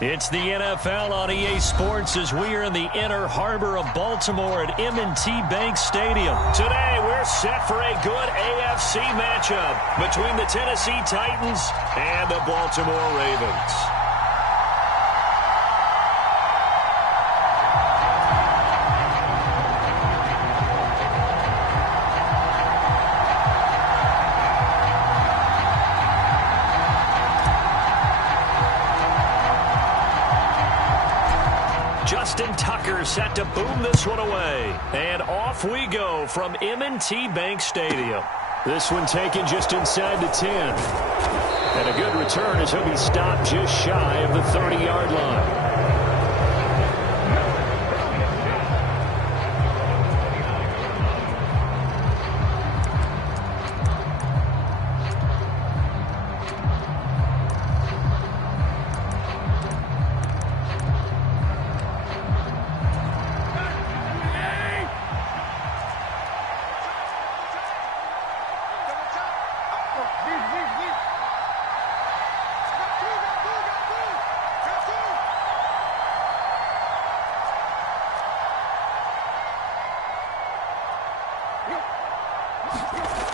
It's the NFL on EA Sports as we are in the inner harbor of Baltimore at M&T Bank Stadium. Today, we're set for a good AFC matchup between the Tennessee Titans and the Baltimore Ravens. Set to boom this one away. And off we go from M&T Bank Stadium. This one taken just inside the 10. And a good return as he'll be stopped just shy of the 30-yard line.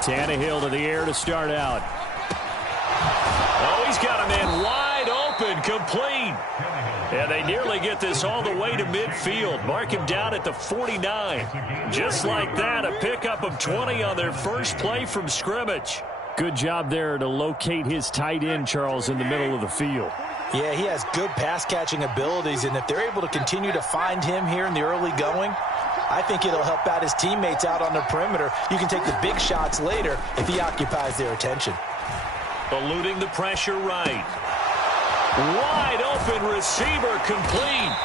Tannehill to the air to start out. Oh, he's got a man wide open, complete. And they nearly get this all the way to midfield. Mark him down at the 49. Just like that, a pickup of 20 on their first play from scrimmage. Good job there to locate his tight end, Charles, in the middle of the field. Yeah, he has good pass-catching abilities, and if they're able to continue to find him here in the early going, I think it'll help out his teammates out on the perimeter. You can take the big shots later if he occupies their attention. Eluding the pressure right. Wide open receiver complete.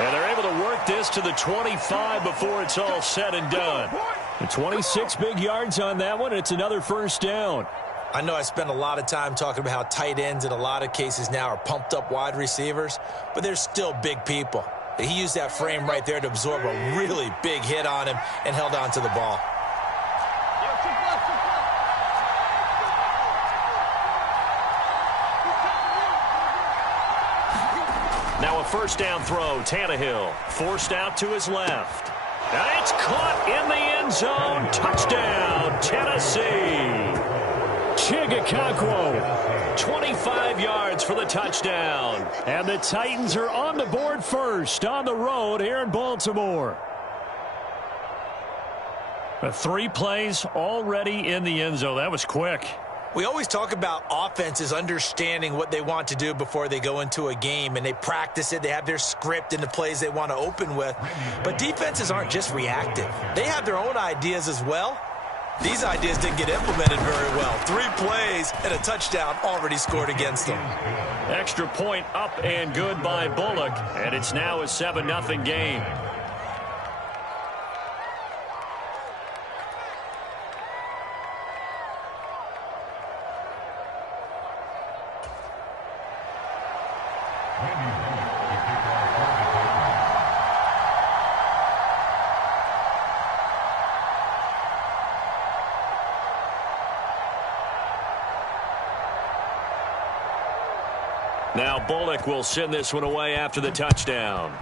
And they're able to work this to the 25 before it's all said and done. The 26 big yards on that one. It's another first down. I know I spend a lot of time talking about how tight ends in a lot of cases now are pumped up wide receivers, but they're still big people. He used that frame right there to absorb a really big hit on him and held on to the ball. Now a first down throw. Tannehill forced out to his left. And it's caught in the end zone. Touchdown, Tennessee. Chigakakwo, 25 yards for the touchdown. And the Titans are on the board first on the road here in Baltimore. 3 plays already in the end zone. That was quick. We always talk about offenses understanding what they want to do before they go into a game, and they practice it. They have their script and the plays they want to open with. But defenses aren't just reactive. They have their own ideas as well. These ideas didn't get implemented very well. 3 plays and a touchdown already scored against them. Extra point up and good by Bullock, and it's now a 7-0 game. Now Bullock will send this one away after the touchdown.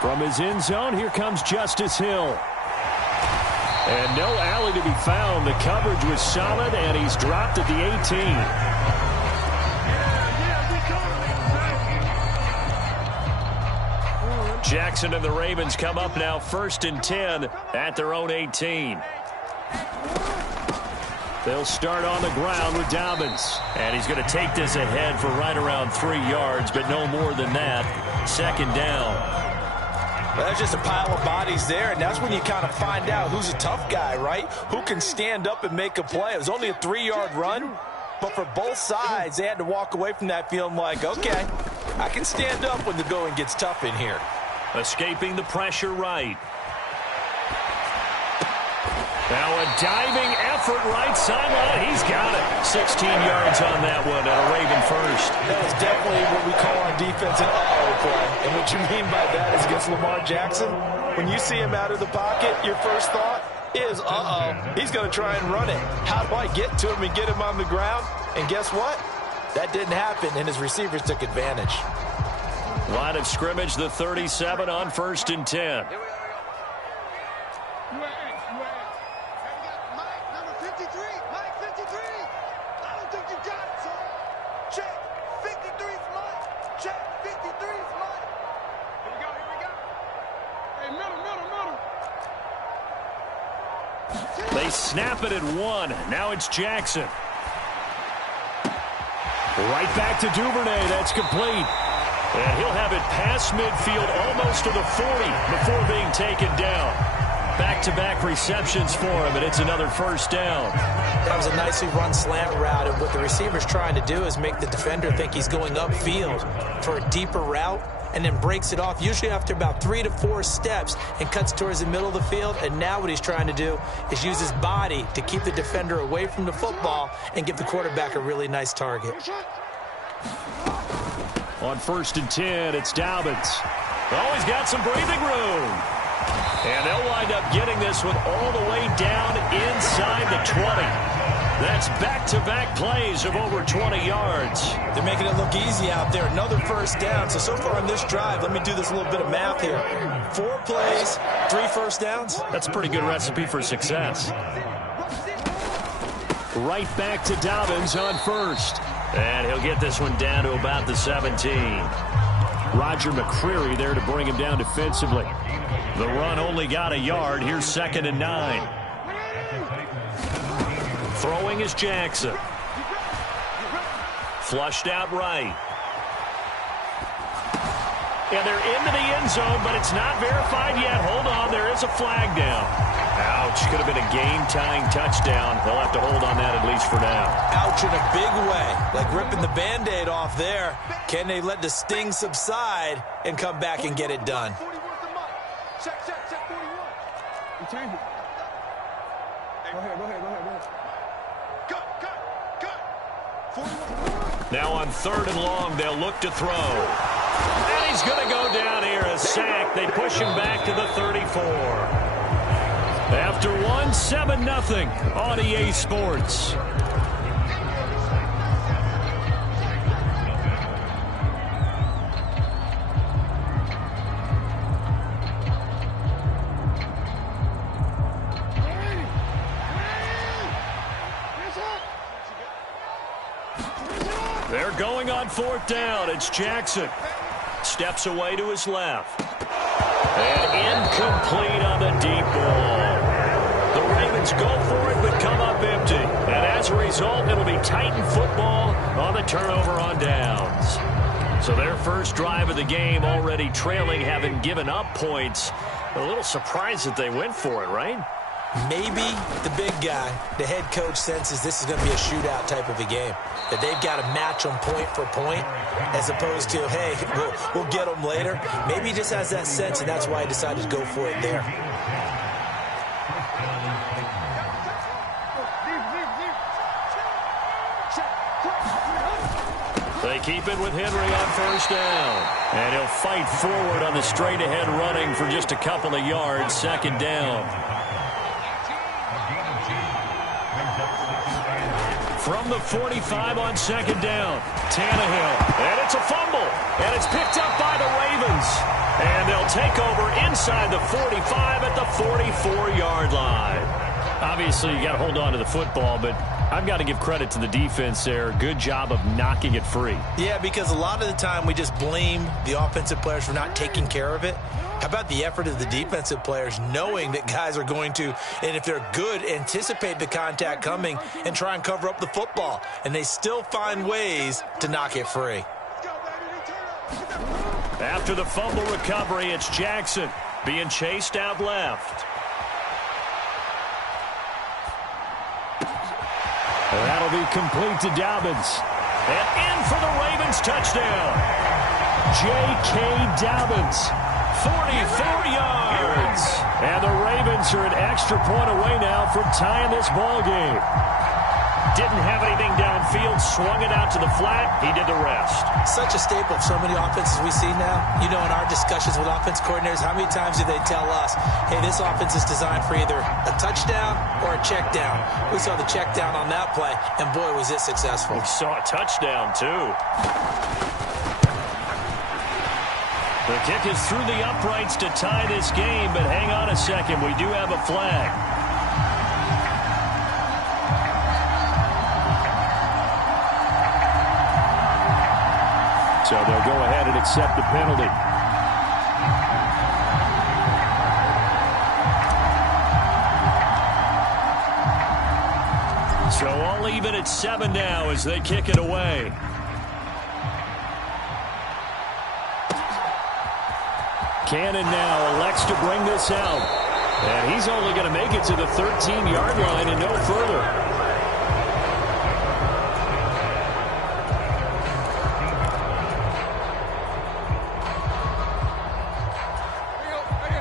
From his end zone, here comes Justice Hill. And no alley to be found. The coverage was solid, and he's dropped at the 18. Jackson and the Ravens come up now 1st and 10 at their own 18. They'll start on the ground with Dobbins. And he's going to take this ahead for right around 3 yards, but no more than that. 2nd down. Well, there's just a pile of bodies there, and that's when you kind of find out who's a tough guy, right? Who can stand up and make a play. It was only a 3-yard run, but for both sides, they had to walk away from that feeling like, okay, I can stand up when the going gets tough in here. Escaping the pressure right. Now a diving effort right sideline. He's got it. 16 yards on that one, and a Raven first. That is definitely what we call on defense an uh-oh play. And what you mean by that is against Lamar Jackson, when you see him out of the pocket, your first thought is, uh-oh, he's going to try and run it. How do I get to him and get him on the ground? And guess what? That didn't happen, and his receivers took advantage. Line of scrimmage, the 37 on 1st and 10. They snap it at 1. Now it's Jackson. Right back to Duvernay. That's complete. And he'll have it past midfield almost to the 40 before being taken down. Back-to-back receptions for him, and it's another first down. That was a nicely run slant route, and what the receiver's trying to do is make the defender think he's going upfield for a deeper route, and then breaks it off, usually after about 3 to 4 steps, and cuts towards the middle of the field. And now what he's trying to do is use his body to keep the defender away from the football and give the quarterback a really nice target. On 1st and 10, it's Dobbins. Oh, he's got some breathing room. And they'll wind up getting this one all the way down inside the 20. That's back-to-back plays of over 20 yards. They're making it look easy out there. Another first down. So far on this drive, let me do this little bit of math here. 4 plays, 3 first downs. That's a pretty good recipe for success. Right back to Dobbins on 1st. And he'll get this one down to about the 17. Roger McCreary there to bring him down defensively. The run only got a yard. Here's 2nd and 9. Throwing is Jackson. Flushed out right. And they're into the end zone, but it's not verified yet. Hold on, there is a flag down. Ouch, could have been a game-tying touchdown. They'll have to hold on that at least for now. Ouch in a big way, like ripping the Band-Aid off there. Can they let the sting subside and come back and get it done? Check 41. You change it. Go ahead. Cut. Now on 3rd and long, they'll look to throw. And he's going to go down here, a sack. They push him back to the 34. After 1, 7-0 on EA Sports. They're going on 4th down. It's Jackson. Steps away to his left. And incomplete on the deep ball. The Ravens go for it, but come up empty. And as a result, it'll be Titan football on the turnover on downs. So their first drive of the game already trailing, having given up points. A little surprised that they went for it, right? Maybe the big guy, the head coach, senses this is going to be a shootout type of a game. That they've got to match them point for point as opposed to, hey, we'll get them later. Maybe he just has that sense, and that's why he decided to go for it there. They keep it with Henry on 1st down. And he'll fight forward on the straight-ahead running for just a couple of yards. 2nd down. From the 45 on 2nd down, Tannehill. And it's a fumble. And it's picked up by the Ravens. And they'll take over inside the 45 at the 44-yard line. Obviously, you got to hold on to the football, but I've got to give credit to the defense there. Good job of knocking it free. Yeah, because a lot of the time we just blame the offensive players for not taking care of it. How about the effort of the defensive players knowing that guys are going to, and if they're good, anticipate the contact coming and try and cover up the football. And they still find ways to knock it free. After the fumble recovery, it's Jackson being chased out left. That'll be complete to Dobbins. And in for the Ravens touchdown. J.K. Dobbins, 44 yards. And the Ravens are an extra point away now from tying this ball game. Didn't have anything downfield, swung it out to the flat. He did the rest. Such a staple of so many offenses we see now. You know, in our discussions with offense coordinators, how many times do they tell us, hey, this offense is designed for either a touchdown or a check down? We saw the check down on that play, and boy, was it successful. We saw a touchdown, too. The kick is through the uprights to tie this game, but hang on a second. We do have a flag. So they'll go ahead and accept the penalty. So all even at 7 now as they kick it away. Cannon now elects to bring this out. And he's only going to make it to the 13-yard line and no further.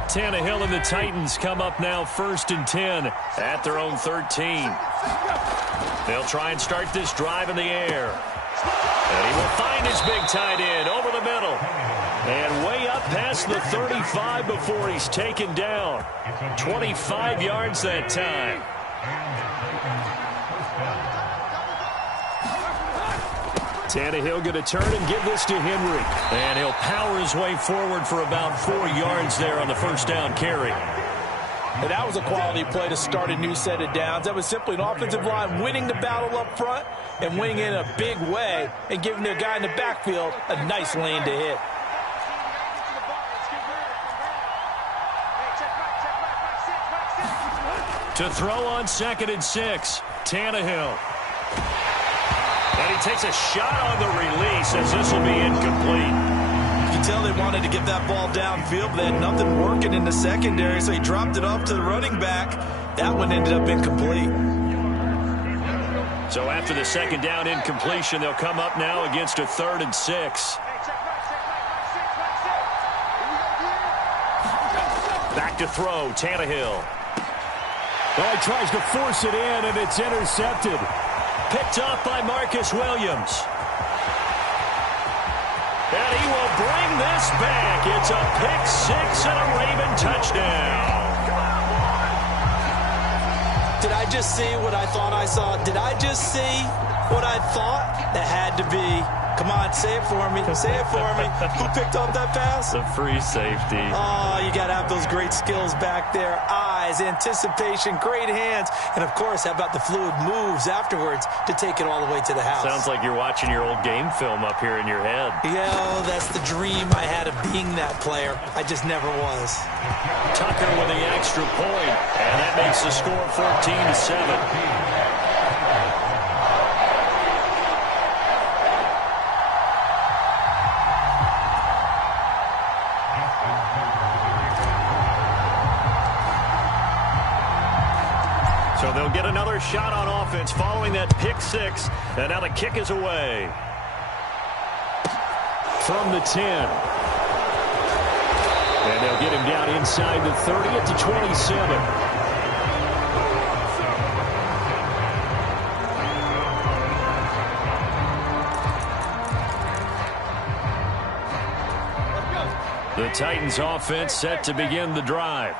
Tannehill and the Titans come up now 1st and 10 at their own 13. They'll try and start this drive in the air. And he will find his big tight end over the middle. And way up past the 35 before he's taken down. 25 yards that time. Tannehill going to turn and give this to Henry. And he'll power his way forward for about 4 yards there on the first down carry. And that was a quality play to start a new set of downs. That was simply an offensive line winning the battle up front and winning in a big way and giving their guy in the backfield a nice lane to hit. To throw on 2nd and 6, Tannehill. And he takes a shot on the release as this will be incomplete. You can tell they wanted to get that ball downfield, but they had nothing working in the secondary, so he dropped it off to the running back. That one ended up incomplete. So after the 2nd down incompletion, they'll come up now against a 3rd and 6. Back to throw, Tannehill. Well, he tries to force it in, and it's intercepted. Picked off by Marcus Williams. And he will bring this back. It's a pick 6 and a Raven touchdown. Did I just see what I thought I saw? Did I just see what I thought? That had to be. Come on, say it for me. Say it for me. Who picked up that pass? The free safety. Oh, you got to have those great skills back there. Eyes, anticipation, great hands. And, of course, how about the fluid moves afterwards to take it all the way to the house? Sounds like you're watching your old game film up here in your head. Yeah, that's the dream I had of being that player. I just never was. Tucker with the extra point, and that makes the score 14-7. So they'll get another shot on offense following that pick 6. And now the kick is away. From the 10. And they'll get him down inside the 30 at the 27. The Titans offense set to begin the drive.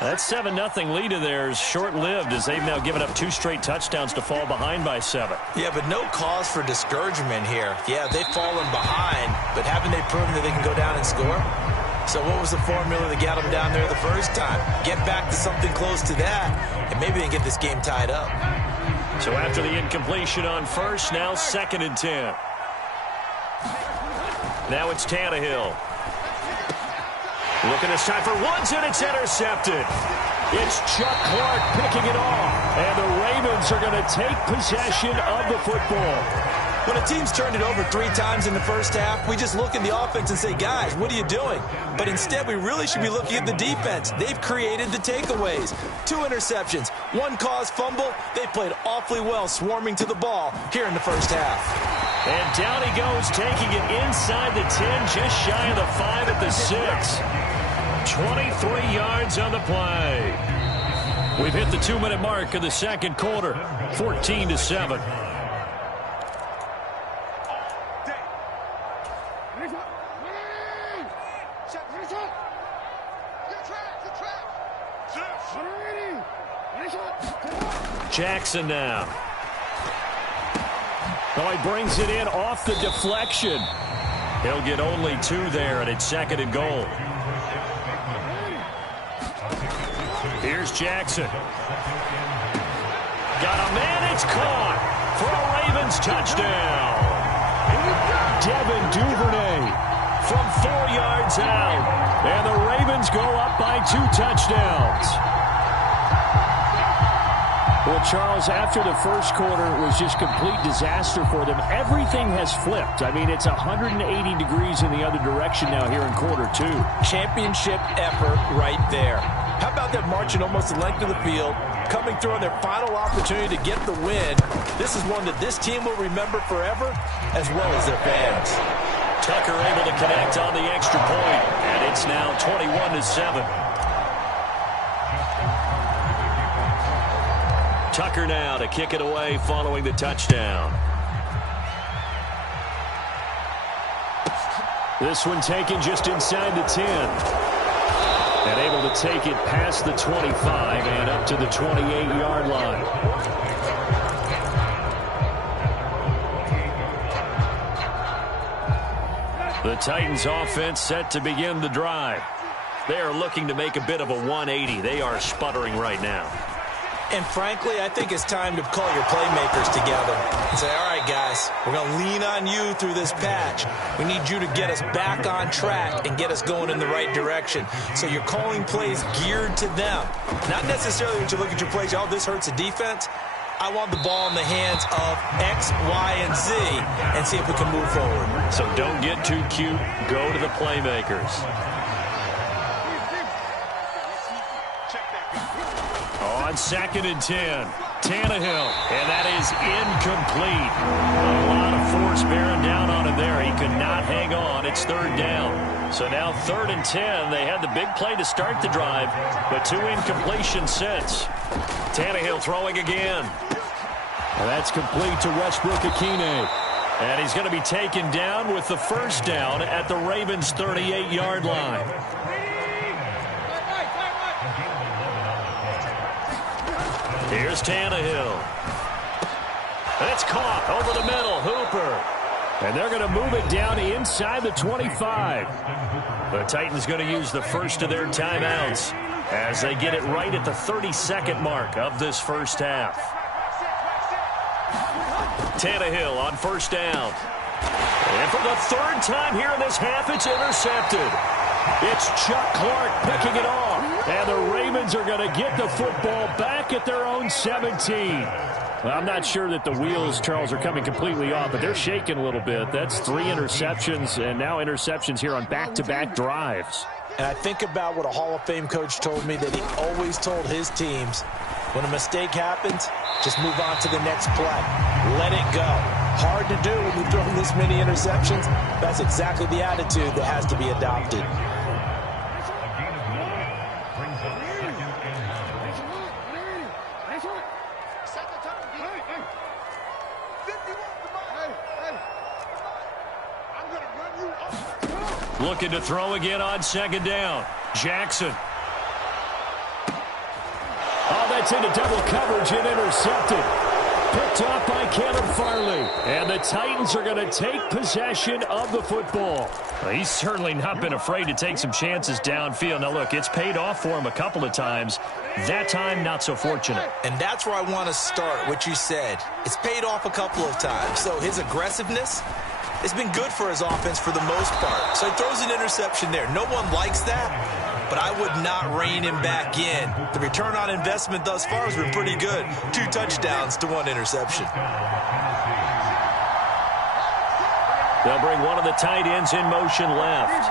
That 7-0 lead of theirs short-lived as they've now given up 2 straight touchdowns to fall behind by 7. Yeah, but no cause for discouragement here. Yeah, they've fallen behind, but haven't they proven that they can go down and score? So what was the formula that got them down there the first time? Get back to something close to that, and maybe they can get this game tied up. So after the incompletion on first, now 2nd and 10. Now it's Tannehill. Looking this time for Woods, and it's intercepted. It's Chuck Clark picking it off, and the Ravens are going to take possession of the football. When a team's turned it over 3 times in the first half, we just look at the offense and say, guys, what are you doing? But instead, we really should be looking at the defense. They've created the takeaways. 2 interceptions, 1 caused fumble. They played awfully well swarming to the ball here in the first half. And down he goes, taking it inside the 10, just shy of the 5 at the 6. 23 yards on the play. We've hit the 2-minute mark of the second quarter, 14-7. Jackson now. Oh, he brings it in off the deflection. He'll get only 2 there, and it's 2nd and goal. Here's Jackson. Got a man, it's caught for a Ravens touchdown. Devin Duvernay from 4 yards out. And the Ravens go up by 2 touchdowns. Well, Charles, after the first quarter was just complete disaster for them, everything has flipped. I mean, it's 180 degrees in the other direction now here in quarter 2. Championship effort right there. How about them marching almost the length of the field, coming through on their final opportunity to get the win? This is one that this team will remember forever, as well as their fans. Tucker able to connect on the extra point, and it's now 21-7. Tucker now to kick it away following the touchdown. This one taken just inside the 10. And able to take it past the 25 and up to the 28-yard line. The Titans offense set to begin the drive. They are looking to make a bit of a 180. They are sputtering right now. And frankly, I think it's time to call your playmakers together and say, all right, guys, we're going to lean on you through this patch. We need you to get us back on track and get us going in the right direction. So you're calling plays geared to them. Not necessarily when you look at your plays, oh, this hurts the defense. I want the ball in the hands of X, Y, and Z and see if we can move forward. So don't get too cute. Go to the playmakers. On 2nd and 10, Tannehill, and that is incomplete. A lot of force bearing down on him there. He could not hang on. It's 3rd down. So now 3rd and 10. They had the big play to start the drive, but 2 incompletions since. Tannehill throwing again. And that's complete to Westbrook-Ikhine. And he's going to be taken down with the 1st down at the Ravens' 38-yard line. Here's Tannehill. And it's caught over the middle. Hooper. And they're going to move it down inside the 25. The Titans going to use the first of their timeouts as they get it right at the 32nd mark of this first half. Tannehill on 1st down. And for the 3rd time here in this half, it's intercepted. It's Chuck Clark picking it off. And the Ravens are going to get the football back at their own 17. Well, I'm not sure that the wheels, Charles, are coming completely off, but they're shaking a little bit. That's 3 interceptions, and now interceptions here on back-to-back drives. And I think about what a Hall of Fame coach told me that he always told his teams, when a mistake happens, just move on to the next play. Let it go. Hard to do when you throw this many interceptions. That's exactly the attitude that has to be adopted. Looking to throw again on 2nd down. Jackson. Oh, that's into double coverage and intercepted. Picked off by Caleb Farley. And the Titans are going to take possession of the football. Well, he's certainly not been afraid to take some chances downfield. Now, look, it's paid off for him a couple of times. That time, not so fortunate. And that's where I want to start, what you said. It's paid off a couple of times. So his aggressiveness, it's been good for his offense for the most part. So he throws an interception there. No one likes that, but I would not rein him back in. The return on investment thus far has been pretty good. 2 touchdowns to 1 interception. They'll bring one of the tight ends in motion left.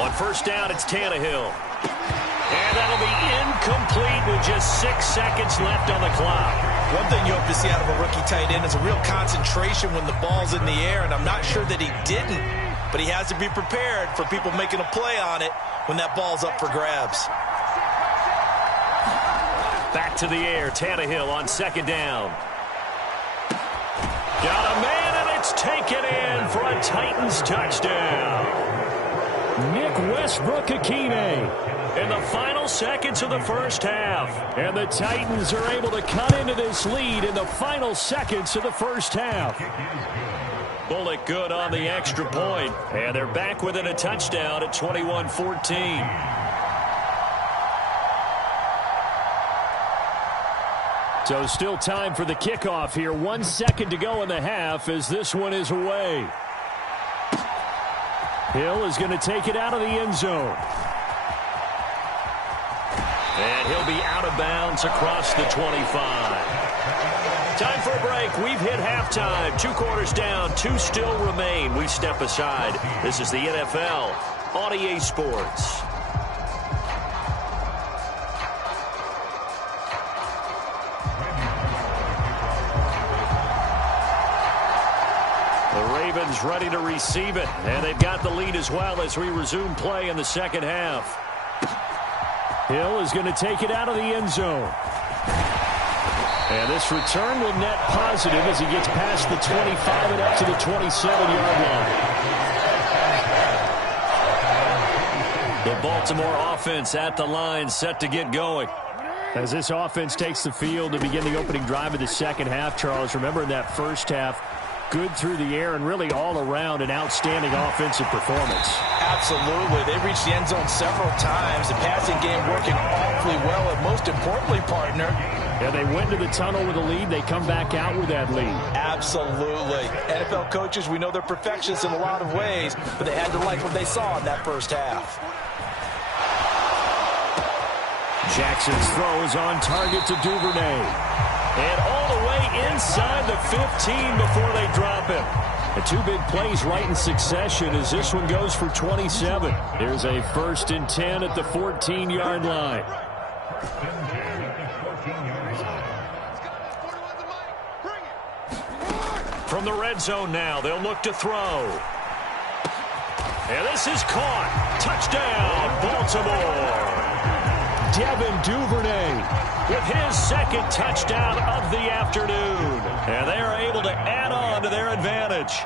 On 1st down, it's Tannehill. And that'll be incomplete with just 6 seconds left on the clock. One thing you hope to see out of a rookie tight end is a real concentration when the ball's in the air, and I'm not sure that he didn't but he has to be prepared for people making a play on it when that ball's up for grabs. Back to the air, Tannehill on second down. Got a man, and it's taken in for a Titans touchdown. Nick Westbrook-Akine In the final seconds of the first half. And the Titans are able to cut into this lead in the final seconds of the first half. Bullock good on the extra point. And they're back within a touchdown at 21-14. So still time for the kickoff here. 1 second to go in the half as this one is away. Hill is going to take it out of the end zone. And he'll be out of bounds across the 25. Time for a break. We've hit halftime. 2 quarters down. 2 still remain. We step aside. This is the NFL on EA Sports. The Ravens ready to receive it. And they've got the lead as well as we resume play in the second half. Hill is going to take it out of the end zone. And this return will net positive as he gets past the 25 and up to the 27-yard line. The Baltimore offense at the line, set to get going. As this offense takes the field to begin the opening drive of the second half, Charles, remember in that first half, good through the air and really all around an outstanding offensive performance. Absolutely. They reached the end zone several times. The passing game working awfully well, and most importantly, partner. Yeah, they went to the tunnel with a lead. They come back out with that lead. Absolutely. NFL coaches, we know they're perfectionists in a lot of ways, but they had to like what they saw in that first half. Jackson's throw is on target to Duvernay. And all the way inside the 15 before they drop him. The 2 big plays right in succession as this one goes for 27. There's a 1st and 10 at the 14-yard line. From the red zone now, they'll look to throw. And this is caught. Touchdown, Baltimore. Devin Duvernay with his second touchdown of the afternoon. And they are able to add on to their advantage.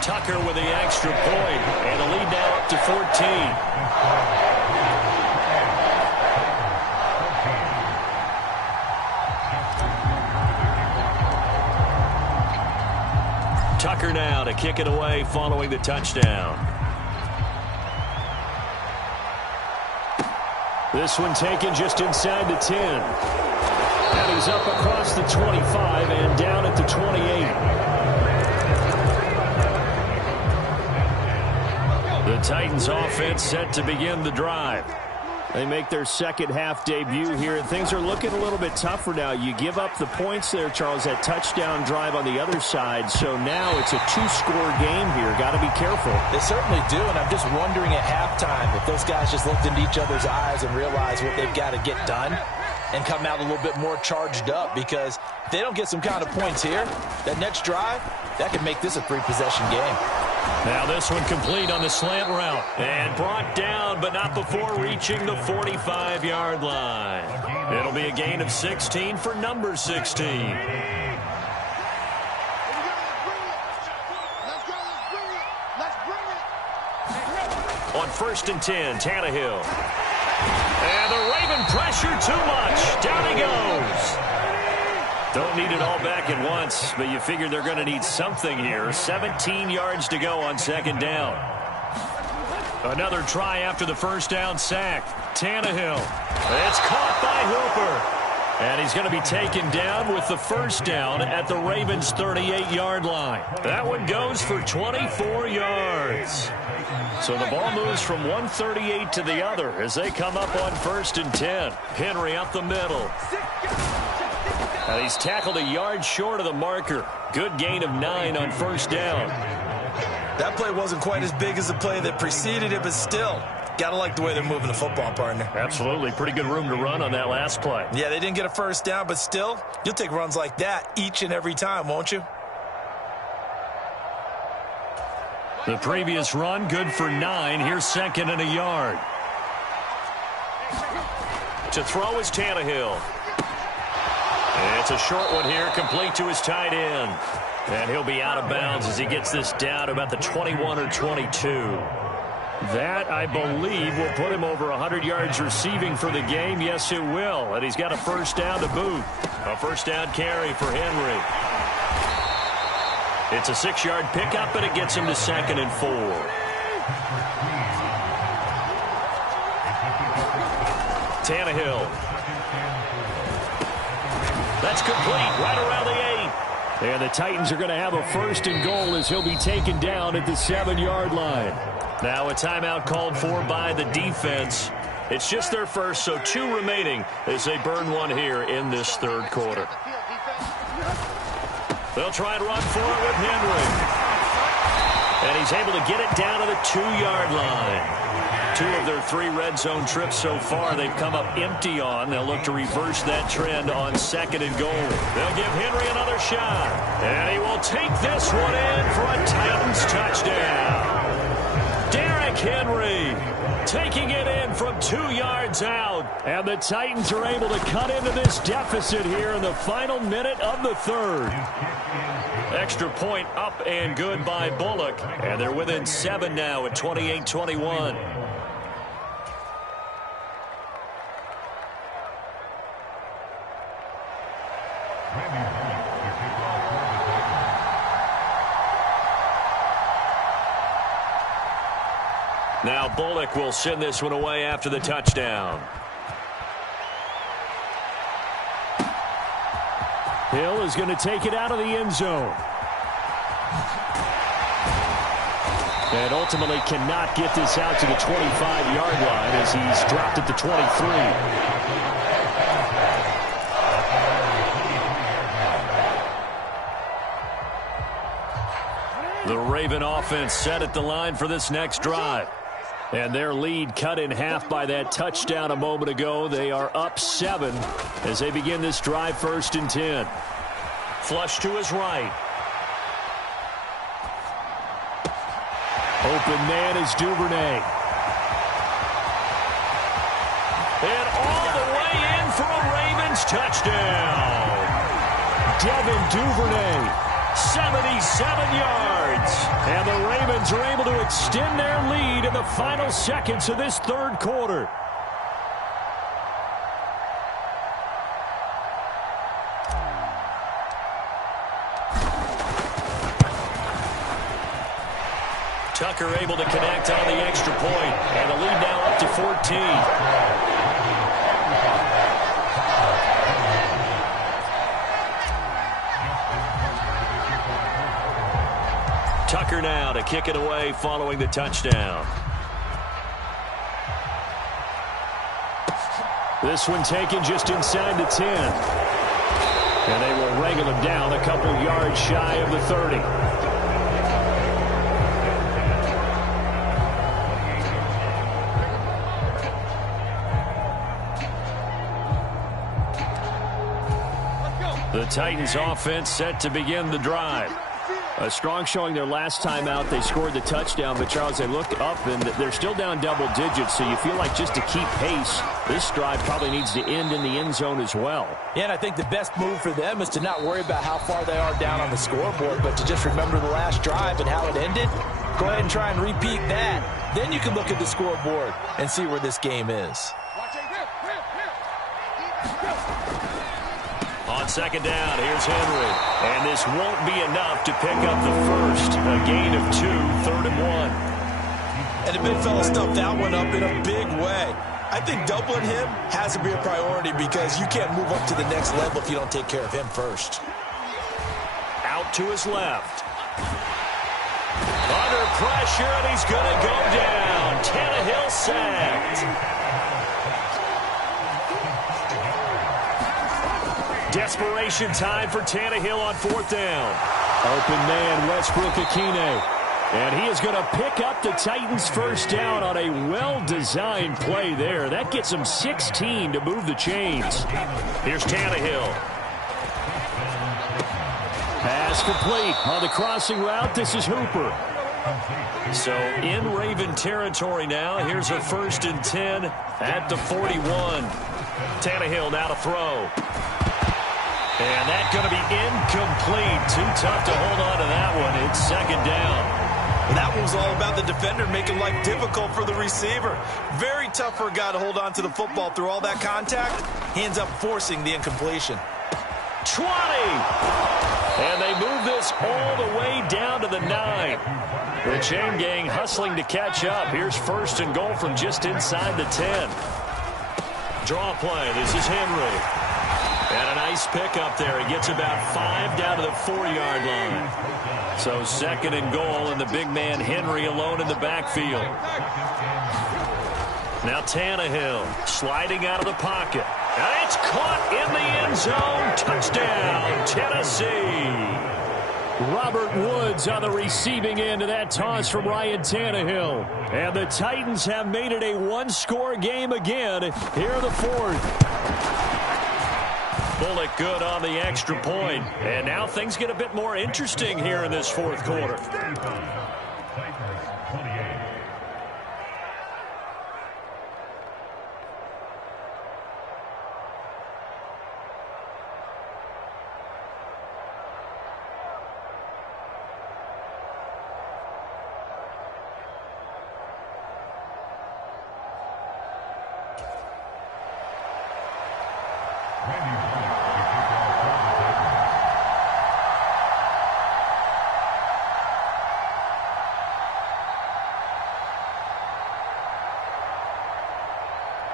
Tucker with the extra point. And the lead now up to 14. Tucker now to kick it away following the touchdown. This one taken just inside the 10. And he's up across the 25 and down at the 28. The Titans offense set to begin the drive. They make their second half debut here, and things are looking a little bit tougher now. You give up the points there, Charles, that touchdown drive on the other side. So now it's a 2-score game here. Got to be careful. They certainly do, and I'm just wondering at halftime if those guys just looked into each other's eyes and realized what they've got to get done and come out a little bit more charged up, because if they don't get some kind of points here, that next drive, that could make this a 3-possession game. Now this one complete on the slant route. And brought down, but not before reaching the 45-yard line. It'll be a gain of 16 for number 16. On 1st and 10, Tannehill. And the Raven pressure too much. Down he goes. Don't need it all back at once, but you figure they're going to need something here. 17 yards to go on second down. Another try after the first down sack. Tannehill. It's caught by Hooper. And he's going to be taken down with the first down at the Ravens' 38-yard line. That one goes for 24 yards. So the ball moves from 138 to the other as they come up on 1st and 10. Henry up the middle. He's tackled a yard short of the marker. Good gain of 9 on first down. That play wasn't quite as big as the play that preceded it, but still, Gotta like the way they're moving the football, partner. Absolutely. Pretty good room to run on that last play. Yeah, they didn't get a first down, but still, you'll take runs like that each and every time, won't you? The previous run, good for 9. Here's 2nd and a yard. To throw is Tannehill. It's a short one here, complete to his tight end. And he'll be out of bounds as he gets this down about the 21 or 22. That, I believe, will put him over 100 yards receiving for the game. Yes, it will. And he's got a first down to boot. A first down carry for Henry. It's a 6-yard pickup, and it gets him to 2nd and 4. Tannehill. That's complete right around the 8. And the Titans are going to have a 1st and goal as he'll be taken down at the 7-yard line. Now a timeout called for by the defense. It's just their first, so 2 remaining as they burn one here in this 3rd quarter. They'll try and run for it with Henry. And he's able to get it down to the 2-yard line. 2 of their 3 red zone trips so far they've come up empty on. They'll look to reverse that trend on 2nd and goal. They'll give Henry another shot. And he will take this one in for a Titans touchdown. Derrick Henry taking it in from 2 yards out. And the Titans are able to cut into this deficit here in the final minute of the 3rd. Extra point up and good by Bullock. And they're within 7 now at 28-21. Now Bullock will send this one away after the touchdown. Hill is going to take it out of the end zone. And ultimately cannot get this out to the 25-yard line as he's dropped at the 23. The Raven offense set at the line for this next drive. And their lead cut in half by that touchdown a moment ago. They are up 7 as they begin this drive 1st and 10. Flush to his right. Open man is Duvernay. And all the way in for a Ravens touchdown. Devin Duvernay. 77 yards. And the Ravens are able to extend their lead in the final seconds of this 3rd quarter. Tucker able to connect on the extra point. And the lead now up to 14. Tucker now to kick it away following the touchdown. This one taken just inside the 10. And they will wrangle him down a couple yards shy of the 30. The Titans offense set to begin the drive. A strong showing their last time out. They scored the touchdown, but Charles, they look up and they're still down double digits, so you feel like just to keep pace, this drive probably needs to end in the end zone as well. Yeah, and I think the best move for them is to not worry about how far they are down on the scoreboard, but to just remember the last drive and how it ended. Go ahead and try and repeat that. Then you can look at the scoreboard and see where this game is. On 2nd down, here's Henry. And this won't be enough to pick up the first. A gain of 2, 3rd and 1. And the big fella stuffed that one up in a big way. I think doubling him has to be a priority because you can't move up to the next level if you don't take care of him first. Out to his left. Under pressure, and he's going to go down. Tannehill sacked. Desperation time for Tannehill on 4th down. Open man, Westbrook-Akine. And he is going to pick up the Titans' first down on a well-designed play there. That gets him 16 to move the chains. Here's Tannehill. Pass complete on the crossing route. This is Hooper. So in Raven territory now. Here's a 1st and 10 at the 41. Tannehill now to throw. And that's going to be incomplete. Too tough to hold on to that one. It's 2nd down. That one was all about the defender making life difficult for the receiver. Very tough for a guy to hold on to the football through all that contact. He ends up forcing the incompletion. 20! And they move this all the way down to the 9. The chain gang hustling to catch up. Here's 1st and goal from just inside the 10. Draw play. This is Henry. And a nice pickup there. He gets about 5 down to the 4-yard line. So 2nd and goal, and the big man Henry alone in the backfield. Now Tannehill sliding out of the pocket. And it's caught in the end zone. Touchdown, Tennessee. Robert Woods on the receiving end of that toss from Ryan Tannehill. And the Titans have made it a one-score game again here in the 4th. Bullock good on the extra point. And now things get a bit more interesting here in this 4th quarter.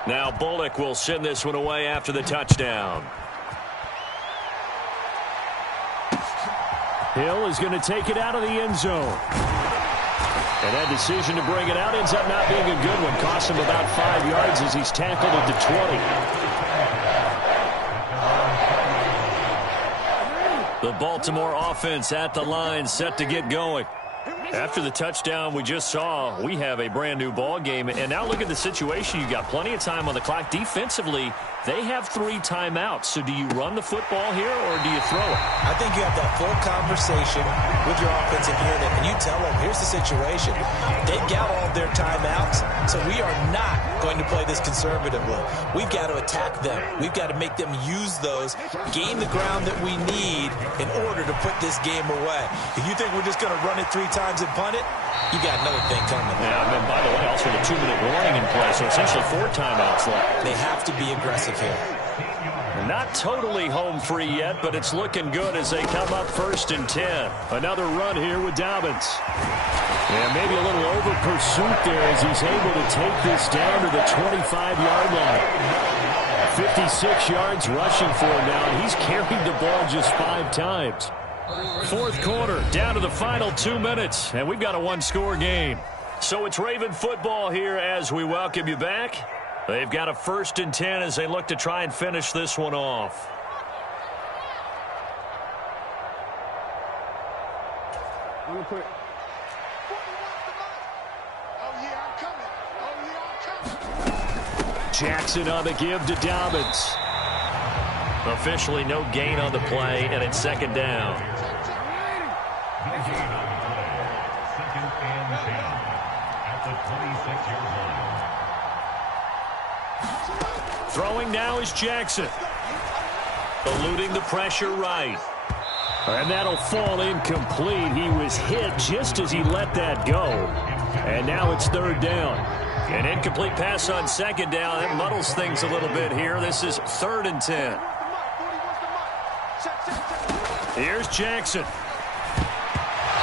Now Bullock will send this one away after the touchdown. Hill is going to take it out of the end zone. And that decision to bring it out ends up not being a good one. Costs him about 5 yards as he's tackled at the 20. The Baltimore offense at the line, set to get going. After the touchdown we just saw, we have a brand new ball game. And now look at the situation. You got plenty of time on the clock. Defensively, they have 3 timeouts. So do you run the football here or do you throw it? I think you have that full conversation with your offensive unit, and you tell them, here's the situation. They've got all their timeouts, so we are not going to play this conservatively. We've got to attack them. We've got to make them use those, gain the ground that we need in order to put this game away. If you think we're just going to run it 3 times and punt it, you got another thing coming. Yeah, and by the way, also the 2-minute warning in play, so essentially 4 timeouts left. They have to be aggressive here. Not totally home free yet, but it's looking good as they come up 1st and 10. Another run here with Dobbins. And maybe a little over pursuit there as he's able to take this down to the 25-yard line. 56 yards rushing for him now, and he's carried the ball just 5 times. 4th quarter, down to the final 2 minutes, and we've got a one-score game. So it's Raven football here as we welcome you back. They've got a 1st and 10 as they look to try and finish this one off. Real quick. Jackson on the give to Dobbins. Officially no gain on the play, and it's 2nd down. Throwing now is Jackson. Eluding the pressure right. And that'll fall incomplete. He was hit just as he let that go. And now it's 3rd down. An incomplete pass on 2nd down. That muddles things a little bit here. This is 3rd and 10. Here's Jackson.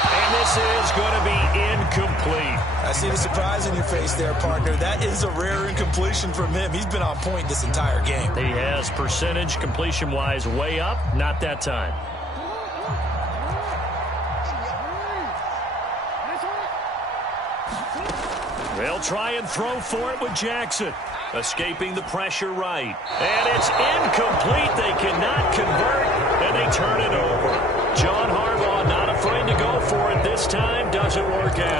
And this is going to be incomplete. I see the surprise in your face there, partner. That is a rare incompletion from him. He's been on point this entire game. He has percentage completion-wise way up. Not that time. They'll try and throw for it with Jackson. Escaping the pressure right. And it's incomplete. They cannot convert, and they turn it over. John Harbaugh not afraid to go for it this time. Doesn't work out.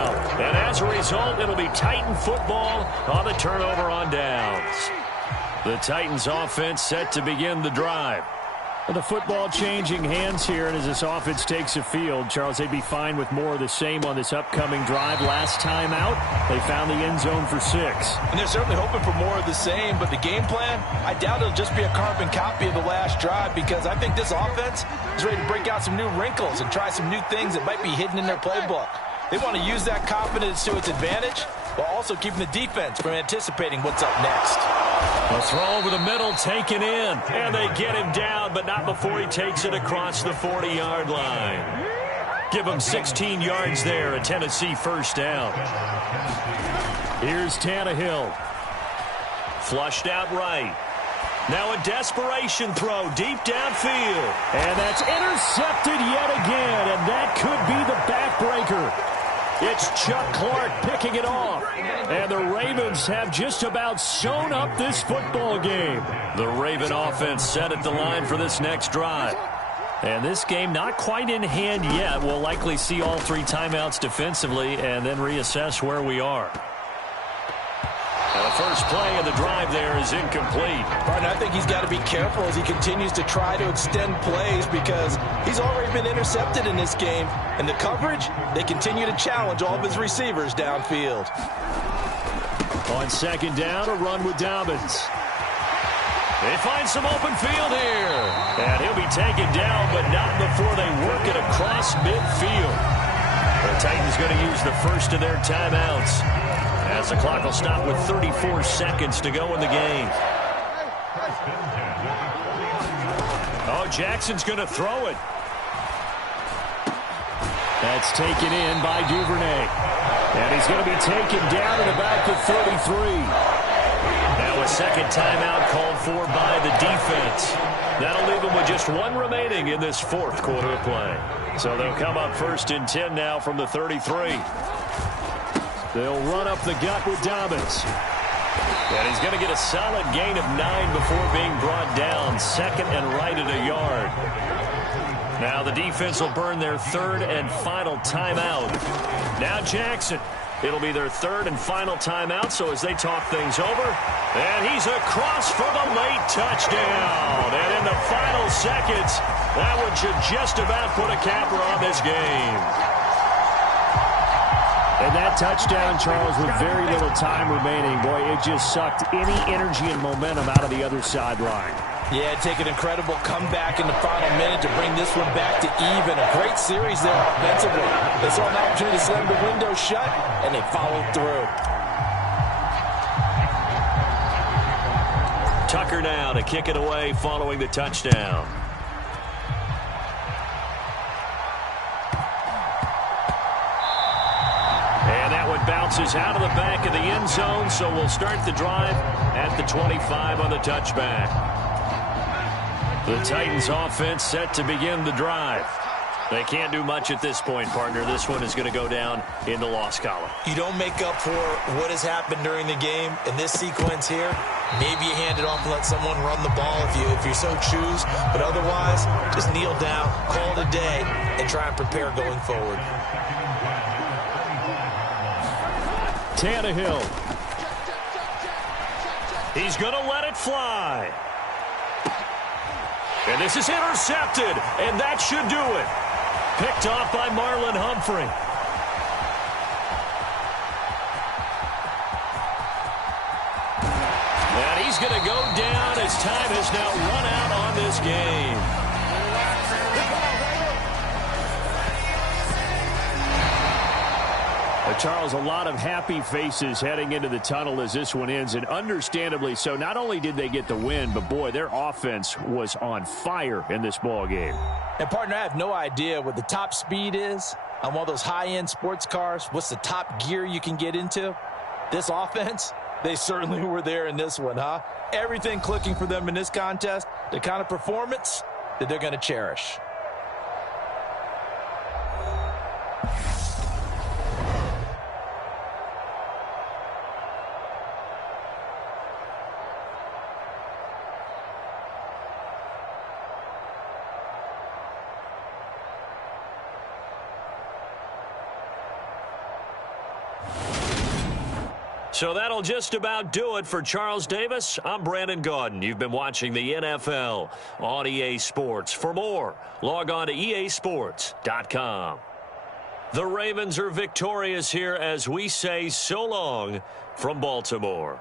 result, it'll be Titan football on the turnover on downs. The Titans offense set to begin the drive. The football changing hands here, and as this offense takes a field, Charles, they'd be fine with more of the same on this upcoming drive. Last time out, they found the end zone for 6. And they're certainly hoping for more of the same, but the game plan, I doubt it'll just be a carbon copy of the last drive, because I think this offense is ready to break out some new wrinkles and try some new things that might be hidden in their playbook. They want to use that confidence to its advantage, while also keeping the defense from anticipating what's up next. A throw over the middle, taken in, and they get him down, but not before he takes it across the 40-yard line. Give him 16 yards there, a Tennessee first down. Here's Tannehill. Flushed out right. Now a desperation throw deep downfield. And that's intercepted yet again, and that could be the backbreaker. It's Chuck Clark picking it off. And the Ravens have just about sewn up this football game. The Raven offense set at the line for this next drive. And this game not quite in hand yet. We'll likely see all 3 timeouts defensively and then reassess where we are. And the first play of the drive there is incomplete. Partner, I think he's got to be careful as he continues to try to extend plays, because he's already been intercepted in this game. And the coverage, they continue to challenge all of his receivers downfield. On second down, a run with Dobbins. They find some open field here. And he'll be taken down, but not before they work it across midfield. The Titans going to use the first of their timeouts, as the clock will stop with 34 seconds to go in the game. Oh, Jackson's going to throw it. That's taken in by Duvernay. And he's going to be taken down at about the 33. Now a second timeout called for by the defense. That'll leave them with just 1 remaining in this 4th quarter of play. So they'll come up 1st and 10 now from the 33. They'll run up the gut with Dobbins. And he's going to get a solid gain of 9 before being brought down. 2nd and right at a yard. Now the defense will burn their 3rd and final timeout. Now Jackson. It'll be their 3rd and final timeout, so as they talk things over, and he's across for the late touchdown. And in the final seconds, that one should just about put a capper on this game. And that touchdown, Charles, with very little time remaining, boy, it just sucked any energy and momentum out of the other sideline. Yeah, take an incredible comeback in the final minute to bring this one back to even. A great series there offensively. They saw an opportunity to slam the window shut, and they followed through. Tucker now to kick it away following the touchdown. And that one bounces out of the back of the end zone, so we'll start the drive at the 25 on the touchback. The Titans offense set to begin the drive. They can't do much at this point, partner. This one is going to go down in the loss column. You don't make up for what has happened during the game in this sequence here. Maybe you hand it off and let someone run the ball if you so choose. But otherwise, just kneel down, call it a day, and try and prepare going forward. Tannehill. He's going to let it fly. And this is intercepted, and that should do it. Picked off by Marlon Humphrey. And he's going to go down as time has now run out on this game. Charles, a lot of happy faces heading into the tunnel as this one ends, and understandably so. Not only did they get the win, but boy, their offense was on fire in this ball game. And partner, I have no idea what the top speed is on one of those high-end sports cars. What's the top gear you can get into? This offense, they certainly were there in this one, huh? Everything clicking for them in this contest, the kind of performance that they're going to cherish. So that'll just about do it for Charles Davis. I'm Brandon Gaudin. You've been watching the NFL on EA Sports. For more, log on to easports.com. The Ravens are victorious here as we say so long from Baltimore.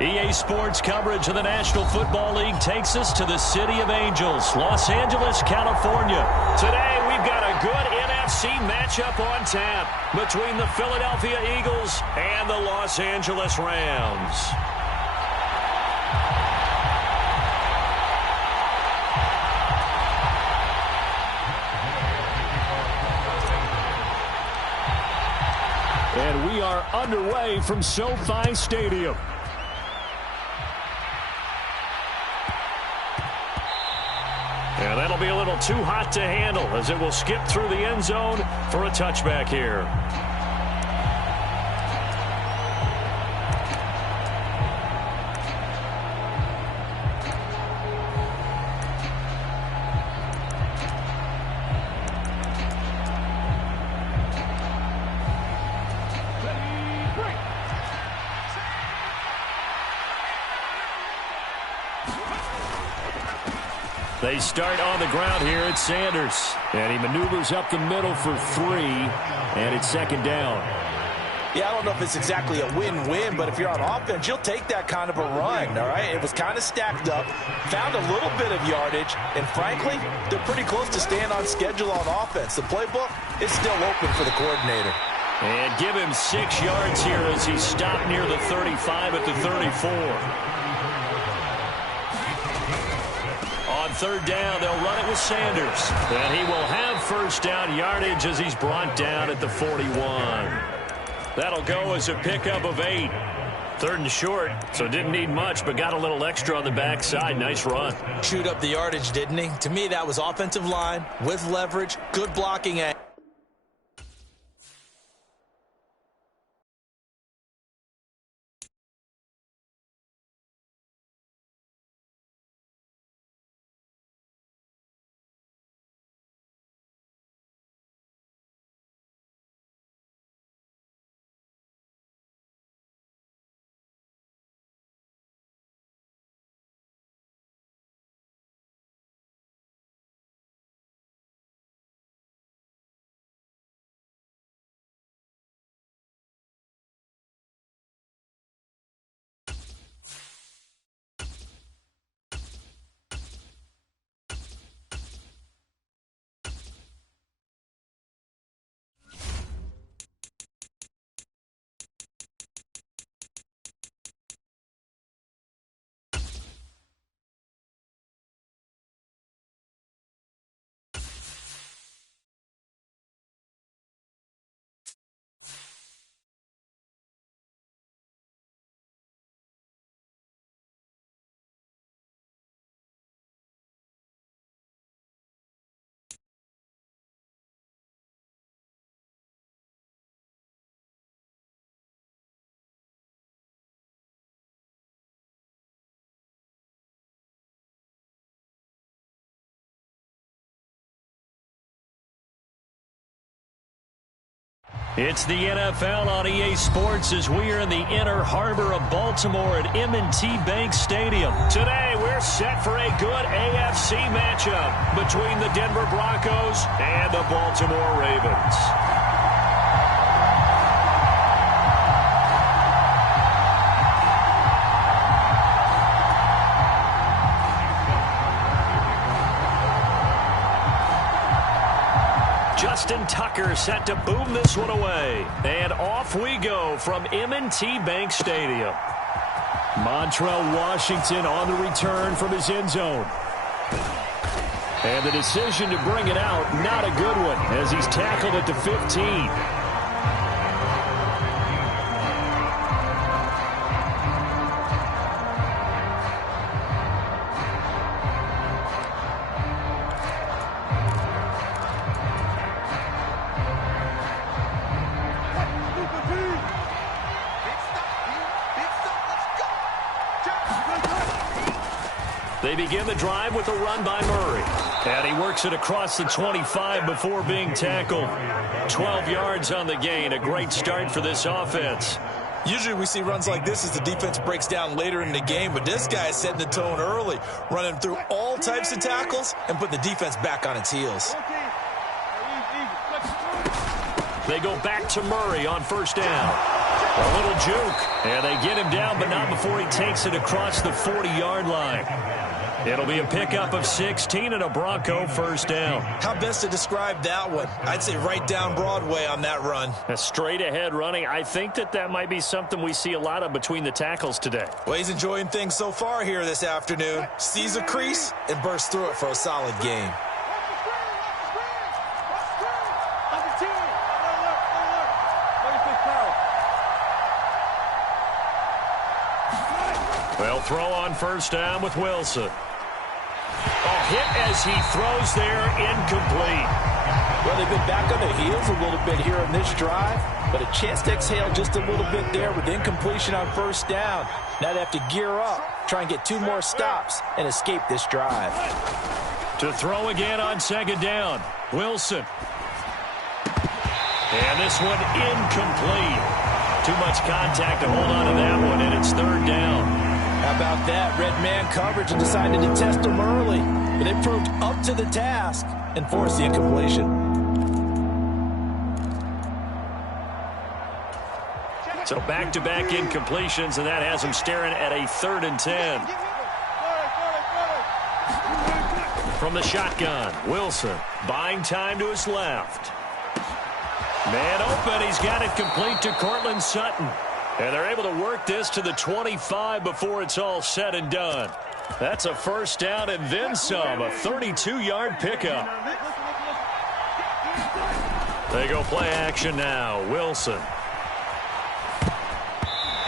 EA Sports coverage of the National Football League takes us to the City of Angels, Los Angeles, California. Today, we've got a good NFC matchup on tap between the Philadelphia Eagles and the Los Angeles Rams. And we are underway from SoFi Stadium. And that'll be a little too hot to handle as it will skip through the end zone for a touchback here. They start on the ground here at Sanders. And he maneuvers up the middle for 3. And it's second down. Yeah, I don't know if it's exactly a win-win, but if you're on offense, you'll take that kind of a run, all right? It was kind of stacked up, found a little bit of yardage, and frankly, they're pretty close to staying on schedule on offense. The playbook is still open for the coordinator. And give him 6 yards here as he stopped near the 35 at the 34. On third down, they'll run it with Sanders. And he will have first down yardage as he's brought down at the 41. That'll go as a pickup of 8. Third and short, so didn't need much, but got a little extra on the backside. Nice run. Chewed up the yardage, didn't he? To me, that was offensive line with leverage, good blocking. It's the NFL on EA Sports as we are in the inner harbor of Baltimore at M&T Bank Stadium. Today, we're set for a good AFC matchup between the Denver Broncos and the Baltimore Ravens. Justin Tucker set to boom this one away. And off we go from M&T Bank Stadium. Montrell Washington on the return from his end zone. And the decision to bring it out, not a good one, as he's tackled at the 15. They begin the drive with a run by Murray. And he works it across the 25 before being tackled. 12 yards on the gain. A great start for this offense. Usually we see runs like this as the defense breaks down later in the game, but this guy is setting the tone early, running through all types of tackles and put the defense back on its heels. They go back to Murray on first down. A little juke. And they get him down, but not before he takes it across the 40-yard line. It'll be a pickup of 16 and a Bronco first down. How best to describe that one? I'd say right down Broadway on that run. A straight-ahead running. I think that might be something we see a lot of between the tackles today. Well, he's enjoying things so far here this afternoon. Sees a crease and bursts through it for a solid gain. Well, throw on first down with Wilson. A hit as he throws there, incomplete. Well, they've been back on their heels a little bit here in this drive, but a chance to exhale just a little bit there with incompletion on first down. Now they have to gear up, try and get 2 more stops, and escape this drive. To throw again on second down, Wilson. And this one incomplete. Too much contact to hold on to that one, and it's third down. How about that? Red man coverage and decided to test him early. But they proved up to the task and forced the incompletion. So back-to-back incompletions, and that has him staring at a 3rd and 10. From the shotgun, Wilson buying time to his left. Man open, he's got it complete to Cortland Sutton. And they're able to work this to the 25 before it's all said and done. That's a first down and then some, a 32-yard pickup. They go play action now, Wilson.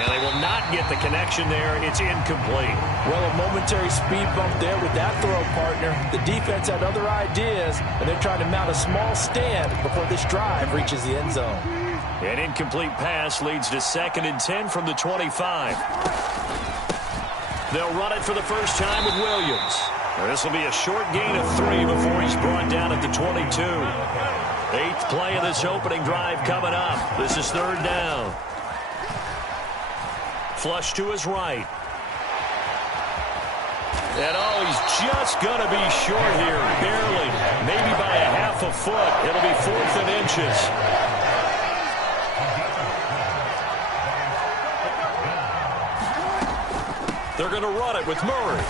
And they will not get the connection there. It's incomplete. Well, a momentary speed bump there with that throw, partner. The defense had other ideas, and they're trying to mount a small stand before this drive reaches the end zone. An incomplete pass leads to 2nd and 10 from the 25. They'll run it for the first time with Williams. This will be a short gain of 3 before he's brought down at the 22. 8th play of this opening drive coming up. This is 3rd down. Flush to his right. And he's just going to be short here, barely, maybe by a half a foot. It'll be 4th and inches. They're going to run it with Murray.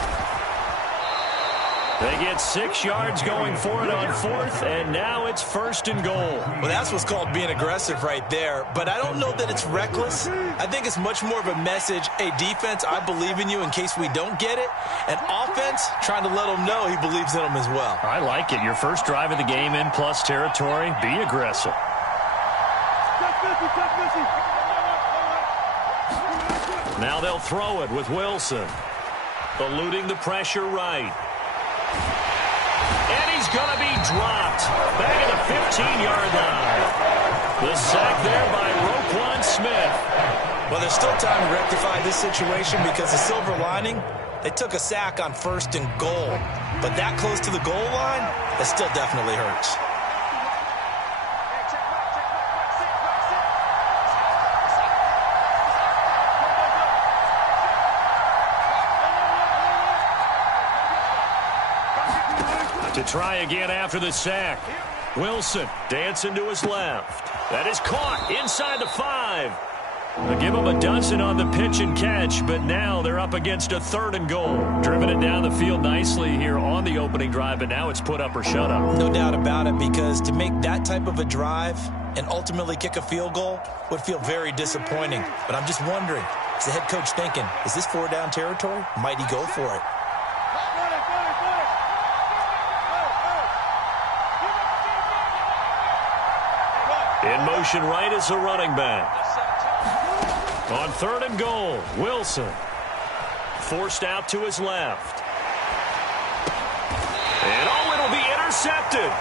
They get 6 yards going for it on 4th, and now it's 1st and goal. Well, that's what's called being aggressive right there. But I don't know that it's reckless. I think it's much more of a message, hey, defense, I believe in you in case we don't get it. And offense, trying to let them know he believes in them as well. I like it. Your first drive of the game in plus territory, be aggressive. Now they'll throw it with Wilson. Eluding the pressure right. And he's going to be dropped. Back at the 15-yard line. The sack there by Roquan Smith. Well, there's still time to rectify this situation because the silver lining, they took a sack on 1st and goal. But that close to the goal line, that still definitely hurts. To try again after the sack. Wilson dancing to his left. That is caught inside the 5. They'll give him a dozen on the pitch and catch, but now they're up against a 3rd and goal. Driven it down the field nicely here on the opening drive, but now it's put up or shut up. No doubt about it, because to make that type of a drive and ultimately kick a field goal would feel very disappointing. But I'm just wondering, is the head coach thinking, is this 4-down territory? Might he go for it? In motion right is the running back. On 3rd and goal, Wilson. Forced out to his left. And it'll be intercepted.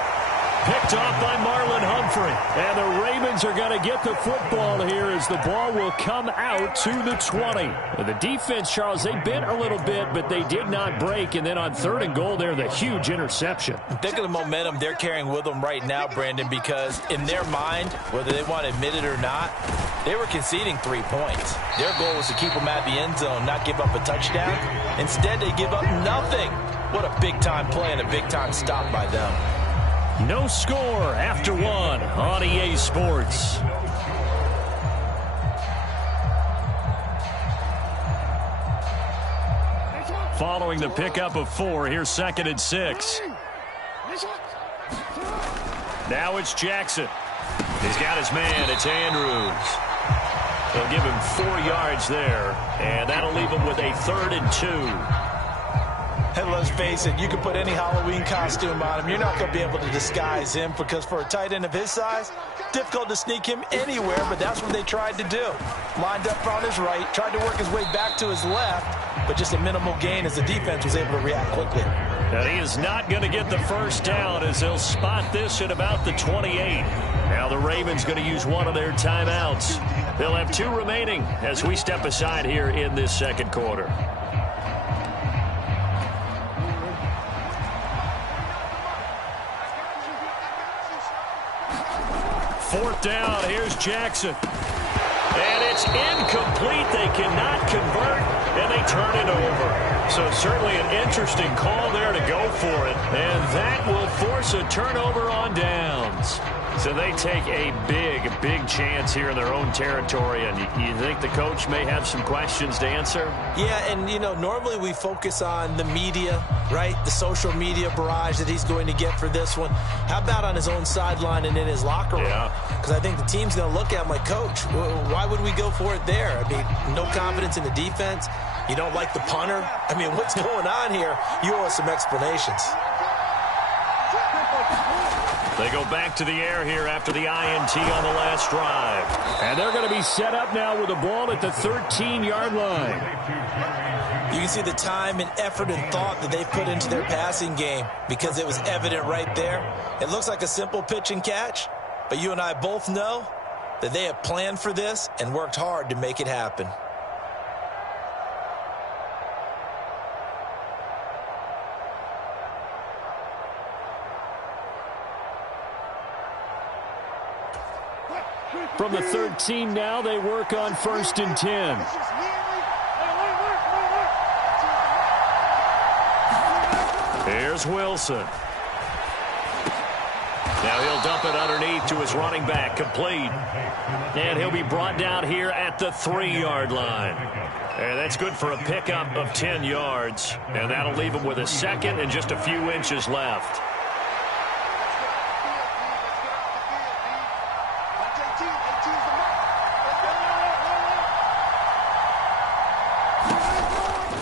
Picked off by Marlon Humphrey. And the Ravens are going to get the football here as the ball will come out to the 20. The defense, Charles, they bent a little bit, but they did not break. And then on 3rd and goal there, the huge interception. Think of the momentum they're carrying with them right now, Brandon, because in their mind, whether they want to admit it or not, they were conceding 3 points. Their goal was to keep them at the end zone, not give up a touchdown. Instead, they give up nothing. What a big-time play and a big-time stop by them. No score after 1 on EA Sports. following the pickup of 4. Here's 2nd and 6. Now it's Jackson. He's got his man. It's Andrews. They'll give him 4 yards there, and that'll leave him with a 3rd and 2. And let's face it, you can put any Halloween costume on him. You're not going to be able to disguise him because for a tight end of his size, difficult to sneak him anywhere, but that's what they tried to do. Lined up on his right, tried to work his way back to his left, but just a minimal gain as the defense was able to react quickly. And he is not going to get the first down as they'll spot this at about the 28. Now the Ravens going to use one of their timeouts. They'll have 2 remaining as we step aside here in this second quarter. 4th down. Here's Jackson. And it's incomplete. They cannot convert, and they turn it over. So certainly an interesting call there to go for it. And that will force a turnover on downs. So they take a big chance here in their own territory. And you think the coach may have some questions to answer? Yeah, and, normally we focus on the media, right? The social media barrage that he's going to get for this one. How about on his own sideline and in his locker room? Because I think the team's going to look at him like, Coach, why would we go for it there? I mean, no confidence in the defense. You don't like the punter? I mean, what's going on here? You owe us some explanations. They go back to the air here after the INT on the last drive. And they're going to be set up now with the ball at the 13-yard line. You can see the time and effort and thought that they put into their passing game because it was evident right there. It looks like a simple pitch and catch, but you and I both know that they have planned for this and worked hard to make it happen. From the 13 now, they work on 1st and 10. Here's Wilson. Now he'll dump it underneath to his running back, complete. And he'll be brought down here at the 3-yard line. And that's good for a pickup of 10 yards. And that'll leave him with a 2nd and just a few inches left.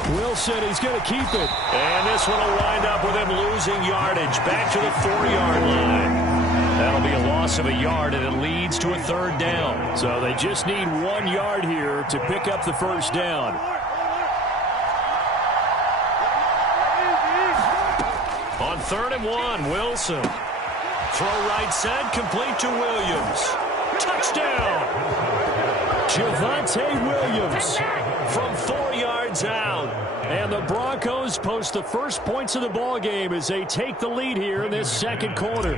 Wilson, he's going to keep it. And this one will wind up with him losing yardage back to the 4-yard line. That'll be a loss of a yard, and it leads to a 3rd down. So they just need 1 yard here to pick up the first down. On 3rd and 1, Wilson. Throw right side, complete to Williams. Touchdown! Javonte Williams from 4 yards out. And the Broncos post the first points of the ball game as they take the lead here in this second quarter.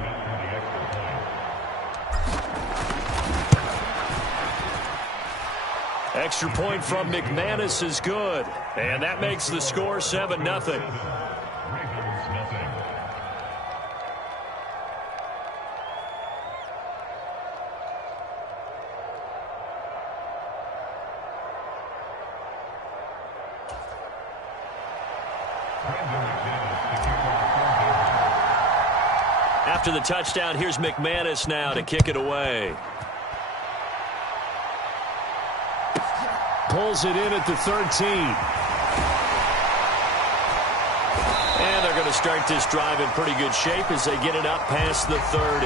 Extra point from McManus is good. And that makes the score 7-0. After the touchdown, here's McManus now to kick it away. Pulls it in at the 13. And they're going to start this drive in pretty good shape as they get it up past the 30.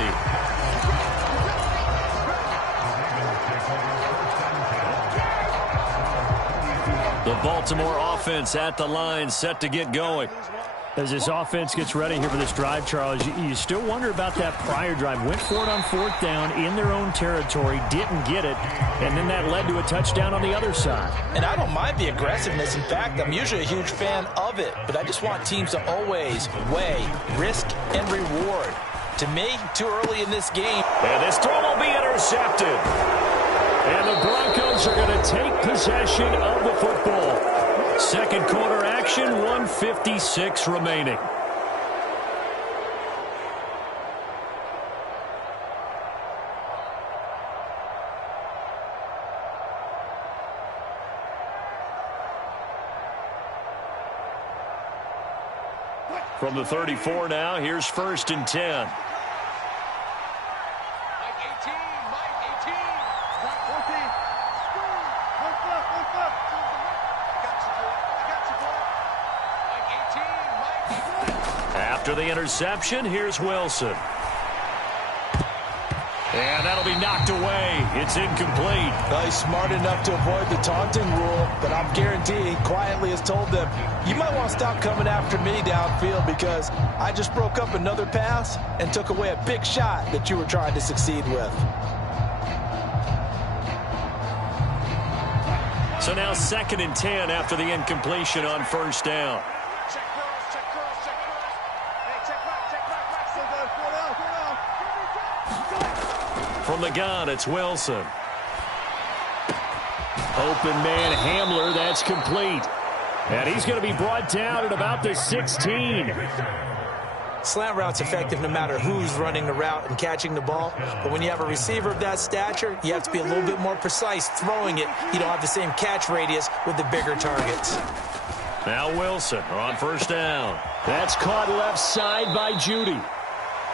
The Baltimore offense at the line, set to get going. As this offense gets ready here for this drive, Charles, you still wonder about that prior drive. Went for it on 4th down in their own territory, didn't get it, and then that led to a touchdown on the other side. And I don't mind the aggressiveness. In fact, I'm usually a huge fan of it, but I just want teams to always weigh risk and reward. To me, too early in this game. And this throw will be intercepted. And the Broncos are going to take possession of the football. Second quarter action, 1:56 remaining. From the 34 now, here's 1st and 10. After the interception, here's Wilson. And that'll be knocked away. It's incomplete. Well, he's smart enough to avoid the taunting rule, but I'm guaranteeing quietly has told them, you might want to stop coming after me downfield because I just broke up another pass and took away a big shot that you were trying to succeed with. So now 2nd and 10 after the incompletion on 1st down. From the gun, it's Wilson. Open man Hamler, that's complete. And he's going to be brought down at about the 16. Slant route's effective no matter who's running the route and catching the ball. But when you have a receiver of that stature, you have to be a little bit more precise throwing it. You don't have the same catch radius with the bigger targets. Now Wilson on 1st down. That's caught left side by Judy.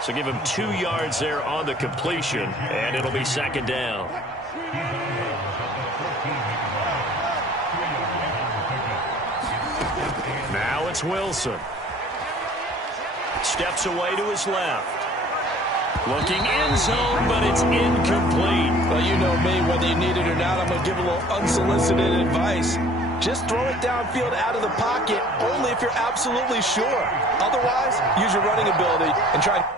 So give him 2 yards there on the completion, and it'll be 2nd down. Now it's Wilson. Steps away to his left. Looking end zone, but it's incomplete. Well, you know me, whether you need it or not, I'm going to give a little unsolicited advice. Just throw it downfield out of the pocket, only if you're absolutely sure. Otherwise, use your running ability and try.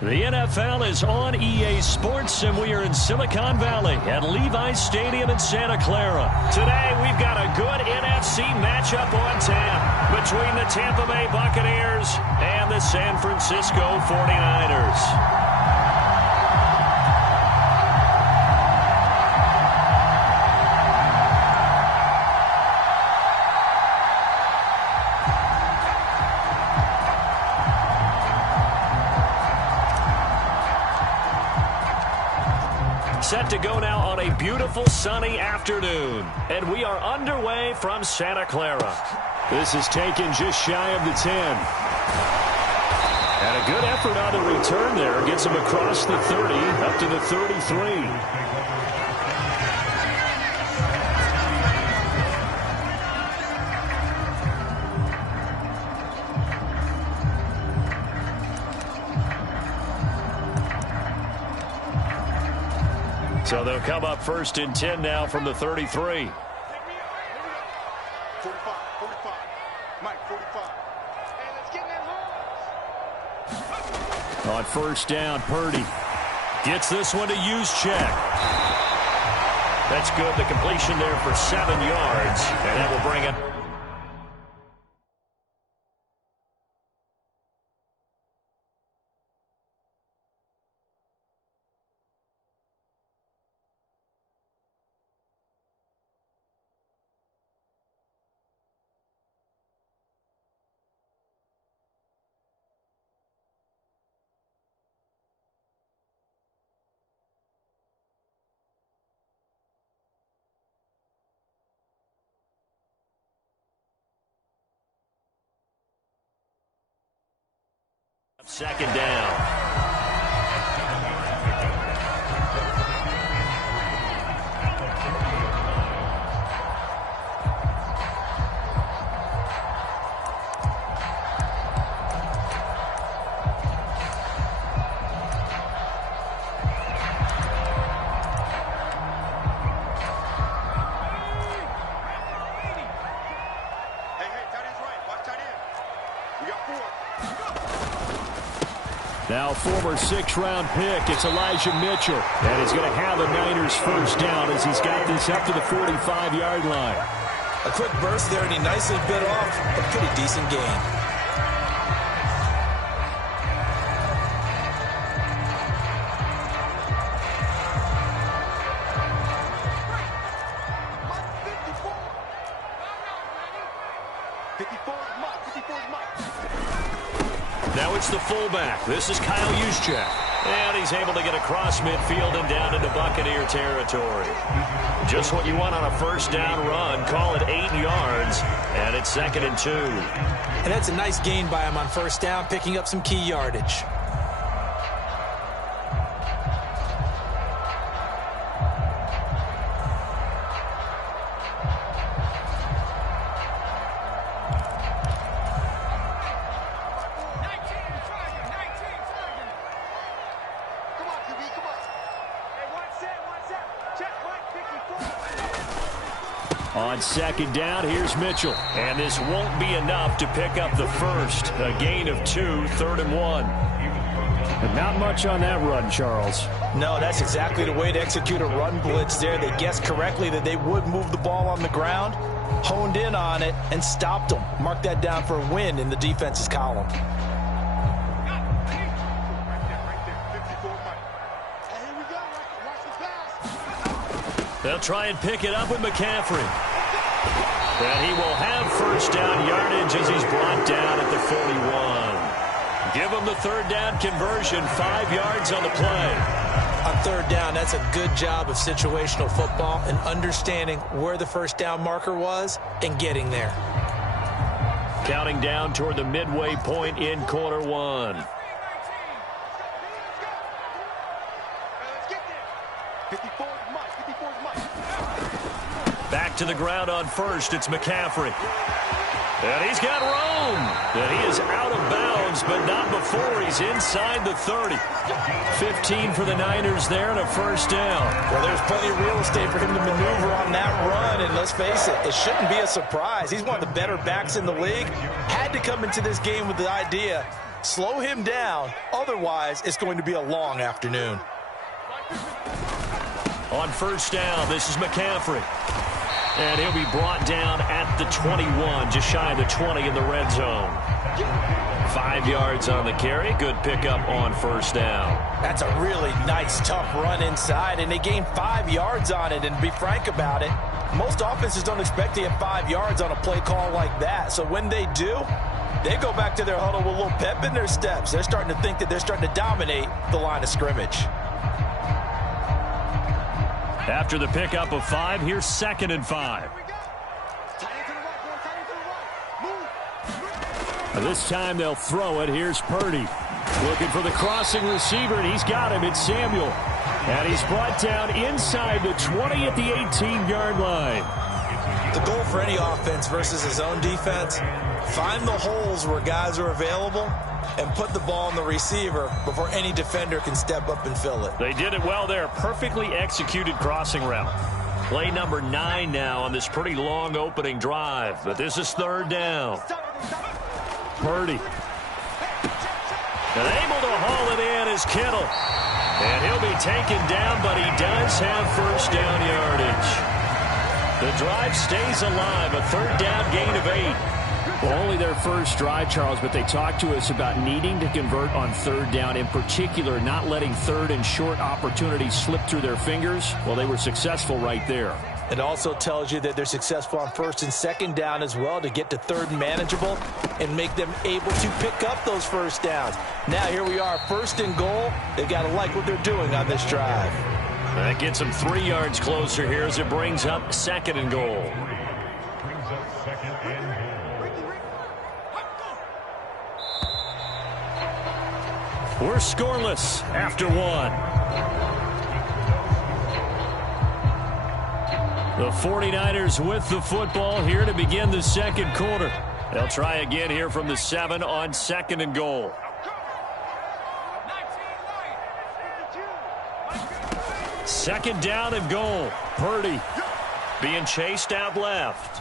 The NFL is on EA Sports, and we are in Silicon Valley at Levi's Stadium in Santa Clara. Today, we've got a good NFC matchup on tap between the Tampa Bay Buccaneers and the San Francisco 49ers. Set to go now on a beautiful sunny afternoon. And we are underway from Santa Clara. This is taken just shy of the 10. And a good effort on the return there. Gets him across the 30 up to the 33. So they'll come up 1st and 10 now from the 33. 45, 45. Mike, 45. Hey, let's get that On 1st down, Purdy gets this one to Juszczyk. That's good. The completion there for 7 yards, and that will bring it. Second down. Now former 6th-round pick, it's Elijah Mitchell. And he's going to have a Niners first down as he's got this up to the 45-yard line. A quick burst there, and he nicely bit off a pretty decent gain. Now it's the fullback. This is Kyle Juszczyk. And he's able to get across midfield and down into Buccaneer territory. Just what you want on a first down run. Call it 8 yards. And it's 2nd and 2. And that's a nice gain by him on first down, picking up some key yardage. On second down, here's Mitchell. And this won't be enough to pick up the first. A gain of 2, 3rd and 1. And not much on that run, Charles. No, that's exactly the way to execute a run blitz there. They guessed correctly that they would move the ball on the ground, honed in on it, and stopped them. Mark that down for a win in the defense's column. They'll try and pick it up with McCaffrey. And he will have first down yardage as he's brought down at the 41. Give him the 3rd down conversion, 5 yards on the play. On 3rd down, that's a good job of situational football and understanding where the first down marker was and getting there. Counting down toward the midway point in quarter 1. Back to the ground on first. It's McCaffrey. And he's got room. And he is out of bounds, but not before he's inside the 30. 15 for the Niners there and a first down. Well, there's plenty of real estate for him to maneuver on that run. And let's face it, it shouldn't be a surprise. He's one of the better backs in the league. Had to come into this game with the idea, slow him down. Otherwise, it's going to be a long afternoon. On first down, this is McCaffrey. And he'll be brought down at the 21, just shy of the 20 in the red zone. 5 yards on the carry. Good pickup on first down. That's a really nice, tough run inside, and they gained 5 yards on it. And to be frank about it, most offenses don't expect to get 5 yards on a play call like that. So when they do, they go back to their huddle with a little pep in their steps. They're starting to think that they're starting to dominate the line of scrimmage. After the pickup of 5, here's 2nd and 5. This time they'll throw it. Here's Purdy. Looking for the crossing receiver, and he's got him. It's Samuel. And he's brought down inside the 20 at the 18-yard line. The goal for any offense versus his own defense, find the holes where guys are available and put the ball on the receiver before any defender can step up and fill it. They did it well there. Perfectly executed crossing route. Play number 9 now on this pretty long opening drive. But this is 3rd down. Purdy. And able to haul it in is Kittle. And he'll be taken down, but he does have first down yardage. The drive stays alive. A 3rd down gain of 8. Well, only their first drive, Charles, but they talked to us about needing to convert on 3rd down, in particular not letting 3rd and short opportunities slip through their fingers. Well, they were successful right there. It also tells you that they're successful on 1st and 2nd down as well to get to 3rd and manageable and make them able to pick up those first downs. Now here we are, 1st and goal. They've got to like what they're doing on this drive. That gets them 3 yards closer here as it brings up 2nd and goal. We're scoreless after one. The 49ers with the football here to begin the second quarter. They'll try again here from the 7 on 2nd and goal. Second down and goal. Purdy being chased out left.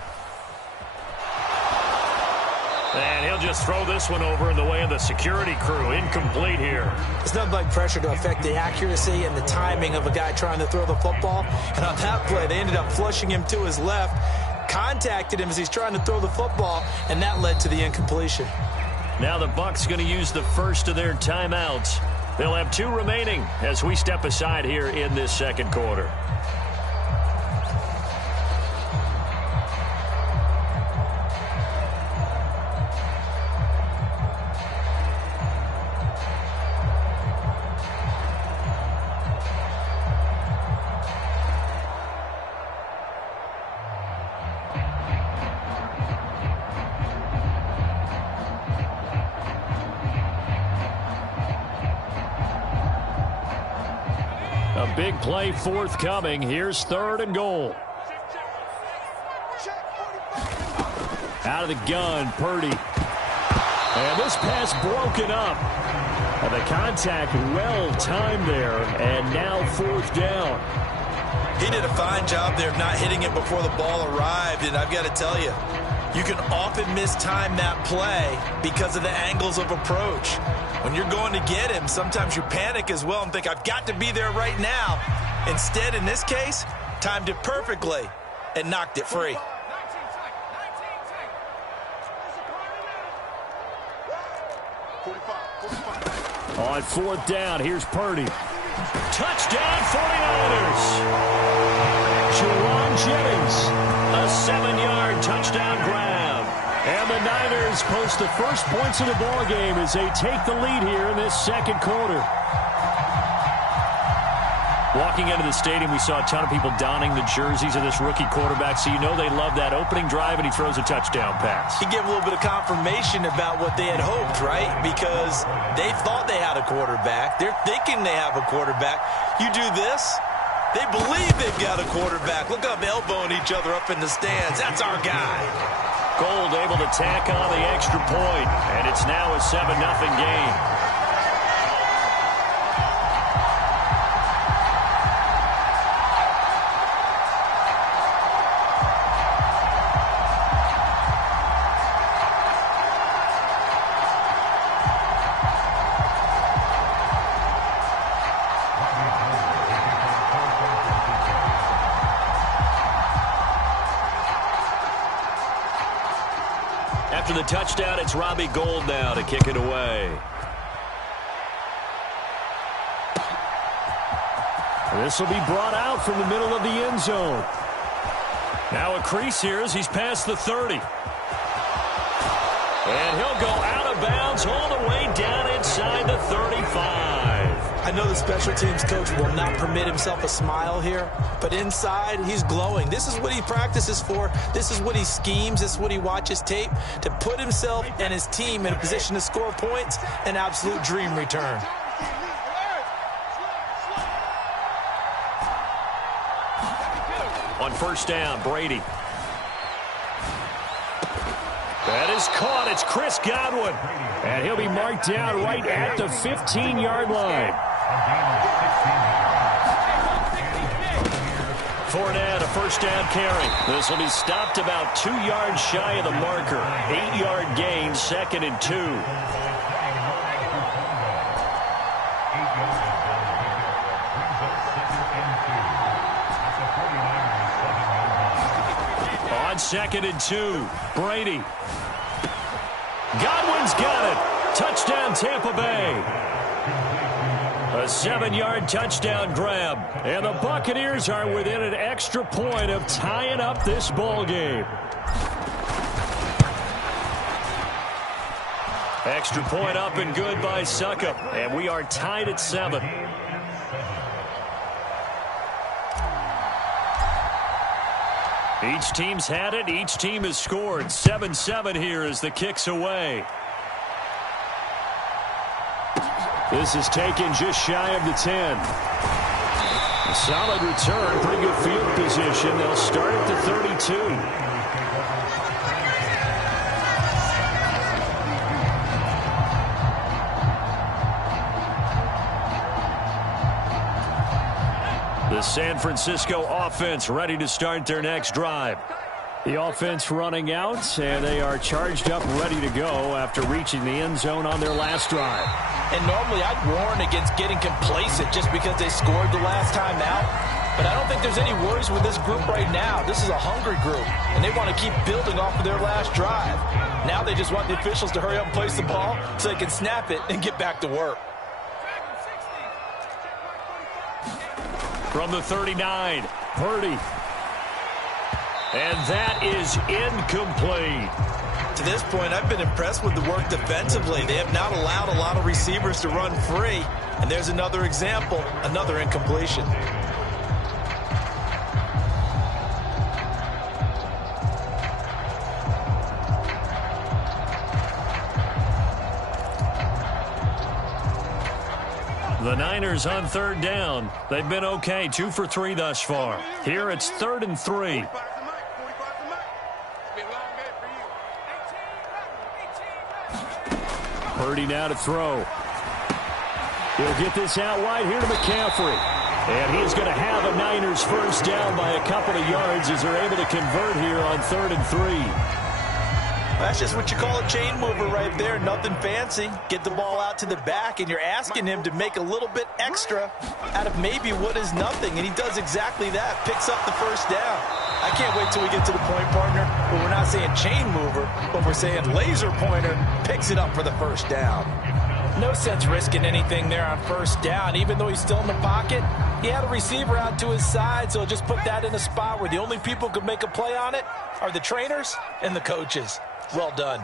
And he'll just throw this one over in the way of the security crew. Incomplete here. It's nothing like pressure to affect the accuracy and the timing of a guy trying to throw the football. And on that play, they ended up flushing him to his left, contacted him as he's trying to throw the football, and that led to the incompletion. Now the Bucs going to use the first of their timeouts. They'll have 2 remaining as we step aside here in this second quarter. A big play forthcoming. Here's 3rd and goal. Out of the gun, Purdy. And this pass broken up. And the contact well timed there. And now 4th down. He did a fine job there of not hitting it before the ball arrived. And I've got to tell you, you can often mistime that play because of the angles of approach. When you're going to get him, sometimes you panic as well and think, I've got to be there right now. Instead, in this case, timed it perfectly and knocked it free. On 4th down, here's Purdy. Touchdown, 49ers. Chillin Jennings, a 7-yard touchdown grab. And the Niners post the first points of the ball game as they take the lead here in this second quarter. Walking into the stadium, we saw a ton of people donning the jerseys of this rookie quarterback, so you know they love that opening drive, and he throws a touchdown pass. He gave a little bit of confirmation about what they had hoped, right? Because they thought they had a quarterback. They're thinking they have a quarterback. You do this, they believe they've got a quarterback. Look up, elbowing each other up in the stands. That's our guy. Gold able to tack on the extra point, and it's now a 7-0 game. After the touchdown, it's Robbie Gould now to kick it away. This will be brought out from the middle of the end zone. Now a crease here as he's past the 30. And he'll go out of bounds all the way down inside the 35. I know the special teams coach will not permit himself a smile here, but inside he's glowing. This is what he practices for. This is what he schemes. This is what he watches tape to put himself and his team in a position to score points. An absolute dream return. On 1st down, Brady. That is caught. It's Chris Godwin. And he'll be marked down right at the 15-yard line. Fournette, a 1st down carry. This will be stopped about 2 yards shy of the marker. 8-yard gain, 2nd and 2. On 2nd and 2, Brady. Godwin's got it. Touchdown, Tampa Bay. A 7-yard touchdown grab. And the Buccaneers are within an extra point of tying up this ball game. Extra point up and good by Suckup. And we are tied at 7. Each team's had it. Each team has scored. 7-7 here as the kick's away. This is taken just shy of the 10. A solid return, pretty good field position. They'll start at the 32. The San Francisco offense ready to start their next drive. The offense running out, and they are charged up, ready to go after reaching the end zone on their last drive. And normally I'd warn against getting complacent just because they scored the last time out. But I don't think there's any worries with this group right now. This is a hungry group, and they want to keep building off of their last drive. Now they just want the officials to hurry up and place the ball so they can snap it and get back to work. From the 39, Purdy. And that is incomplete. To this point, I've been impressed with the work defensively. They have not allowed a lot of receivers to run free. And there's another example, another incompletion. The Niners on third down. They've been okay, 2 for 3 thus far. Here it's 3rd and 3. Purdy now to throw. He'll get this out wide here to McCaffrey. And he's going to have a Niners first down by a couple of yards as they're able to convert here on 3rd and 3. That's just what you call a chain mover right there. Nothing fancy. Get the ball out to the back, and you're asking him to make a little bit extra out of maybe what is nothing. And he does exactly that. Picks up the first down. I can't wait till we get to the point, partner, where we're not saying chain mover, but we're saying laser pointer picks it up for the first down. No sense risking anything there on first down. Even though he's still in the pocket, he had a receiver out to his side, so just put that in a spot where the only people who could make a play on it are the trainers and the coaches. Well done.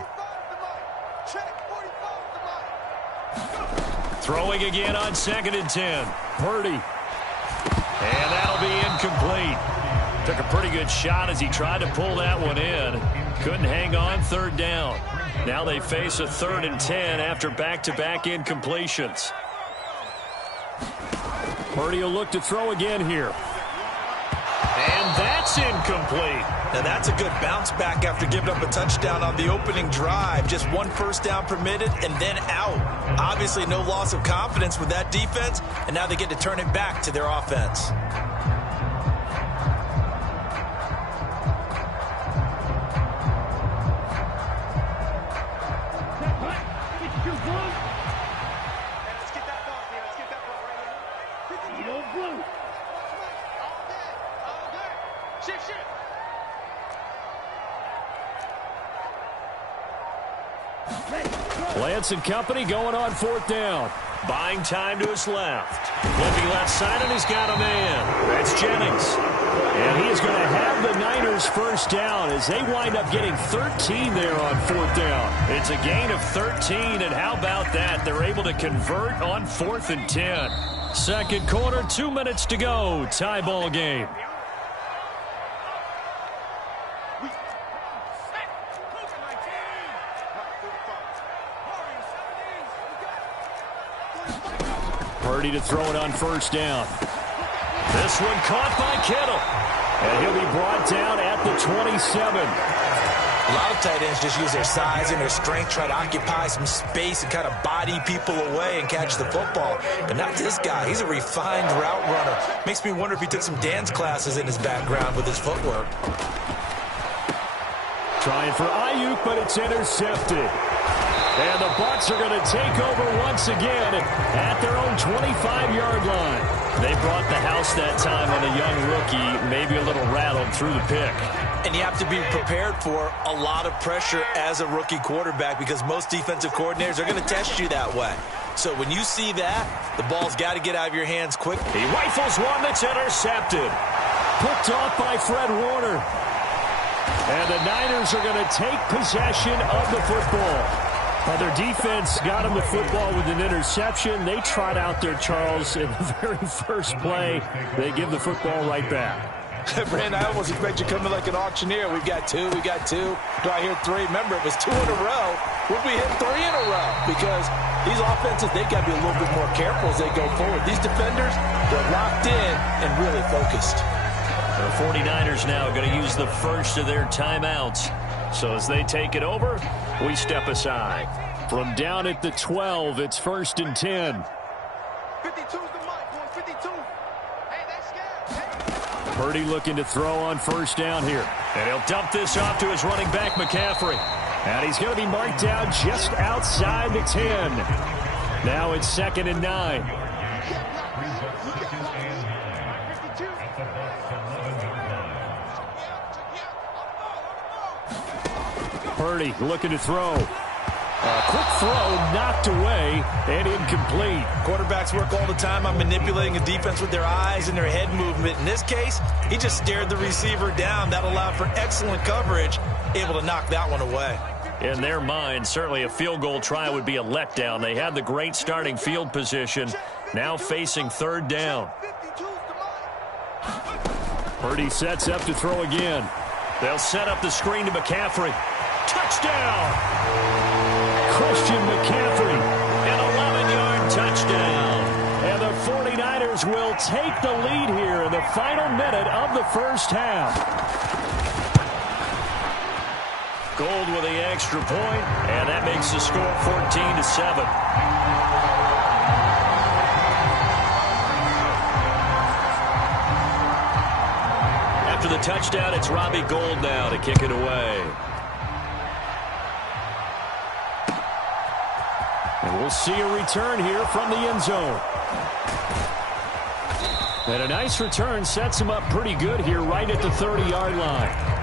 Throwing again on 2nd and 10. Purdy. And that'll be incomplete. Took a pretty good shot as he tried to pull that one in. Couldn't hang on 3rd down. Now they face a 3rd and 10 after back-to-back incompletions. Purdy will look to throw again here. And that's incomplete. Now that's a good bounce back after giving up a touchdown on the opening drive. Just 1 first down permitted and then out. Obviously no loss of confidence with that defense, and now they get to turn it back to their offense. Lance and company going on 4th down. Buying time to his left. Flipping left side, and he's got a man. That's Jennings. And he is going to have the Niners first down as they wind up getting 13 there on 4th down. It's a gain of 13, and how about that? They're able to convert on 4th and 10. Second quarter, 2 minutes to go. Tie ball game. Purdy to throw it on first down. This one caught by Kittle. And he'll be brought down at the 27. A lot of tight ends just use their size and their strength, try to occupy some space and kind of body people away and catch the football. But not this guy. He's a refined route runner. Makes me wonder if he took some dance classes in his background with his footwork. Trying for Ayuk, but it's intercepted. And the Bucs are going to take over once again at their own 25-yard line. They brought the house that time on a young rookie, maybe a little rattled through the pick. And you have to be prepared for a lot of pressure as a rookie quarterback because most defensive coordinators are going to test you that way. So when you see that, the ball's got to get out of your hands quick. He rifles one that's intercepted. Picked off by Fred Warner. And the Niners are going to take possession of the football. Well, their defense got him the football with an interception. They trot out there, Charles, in the very first play. They give the football right back. Brandon, I almost expect you to come in like an auctioneer. We've got two. Do I hear three? Remember, it was 2 in a row. Would we hit 3 in a row? Because These offenses, they got to be a little bit more careful as they go forward. These defenders, they're locked in and really focused. The 49ers now going to use the first of their timeouts. So as they take it over, we step aside. From down at the 12, it's 1st and 10. 52's the mic, boys. 52. Hey, they scared. Purdy looking to throw on 1st down here. And he'll dump this off to his running back, McCaffrey. And he's going to be marked down just outside the 10. Now it's 2nd and 9. Purdy looking to throw. A quick throw knocked away and incomplete. Quarterbacks work all the time on manipulating a defense with their eyes and their head movement. In this case, he just stared the receiver down. That allowed for excellent coverage, able to knock that one away. In their mind, certainly a field goal try would be a letdown. They had the great starting field position, now facing 3rd down. Purdy sets up to throw again. They'll set up the screen to McCaffrey. Touchdown! Christian McCaffrey. An 11-yard touchdown. And the 49ers will take the lead here in the final minute of the first half. Gold with the extra point, and that makes the score 14-7. After the touchdown, it's Robbie Gould now to kick it away. And we'll see a return here from the end zone. And a nice return sets him up pretty good here right at the 30-yard line.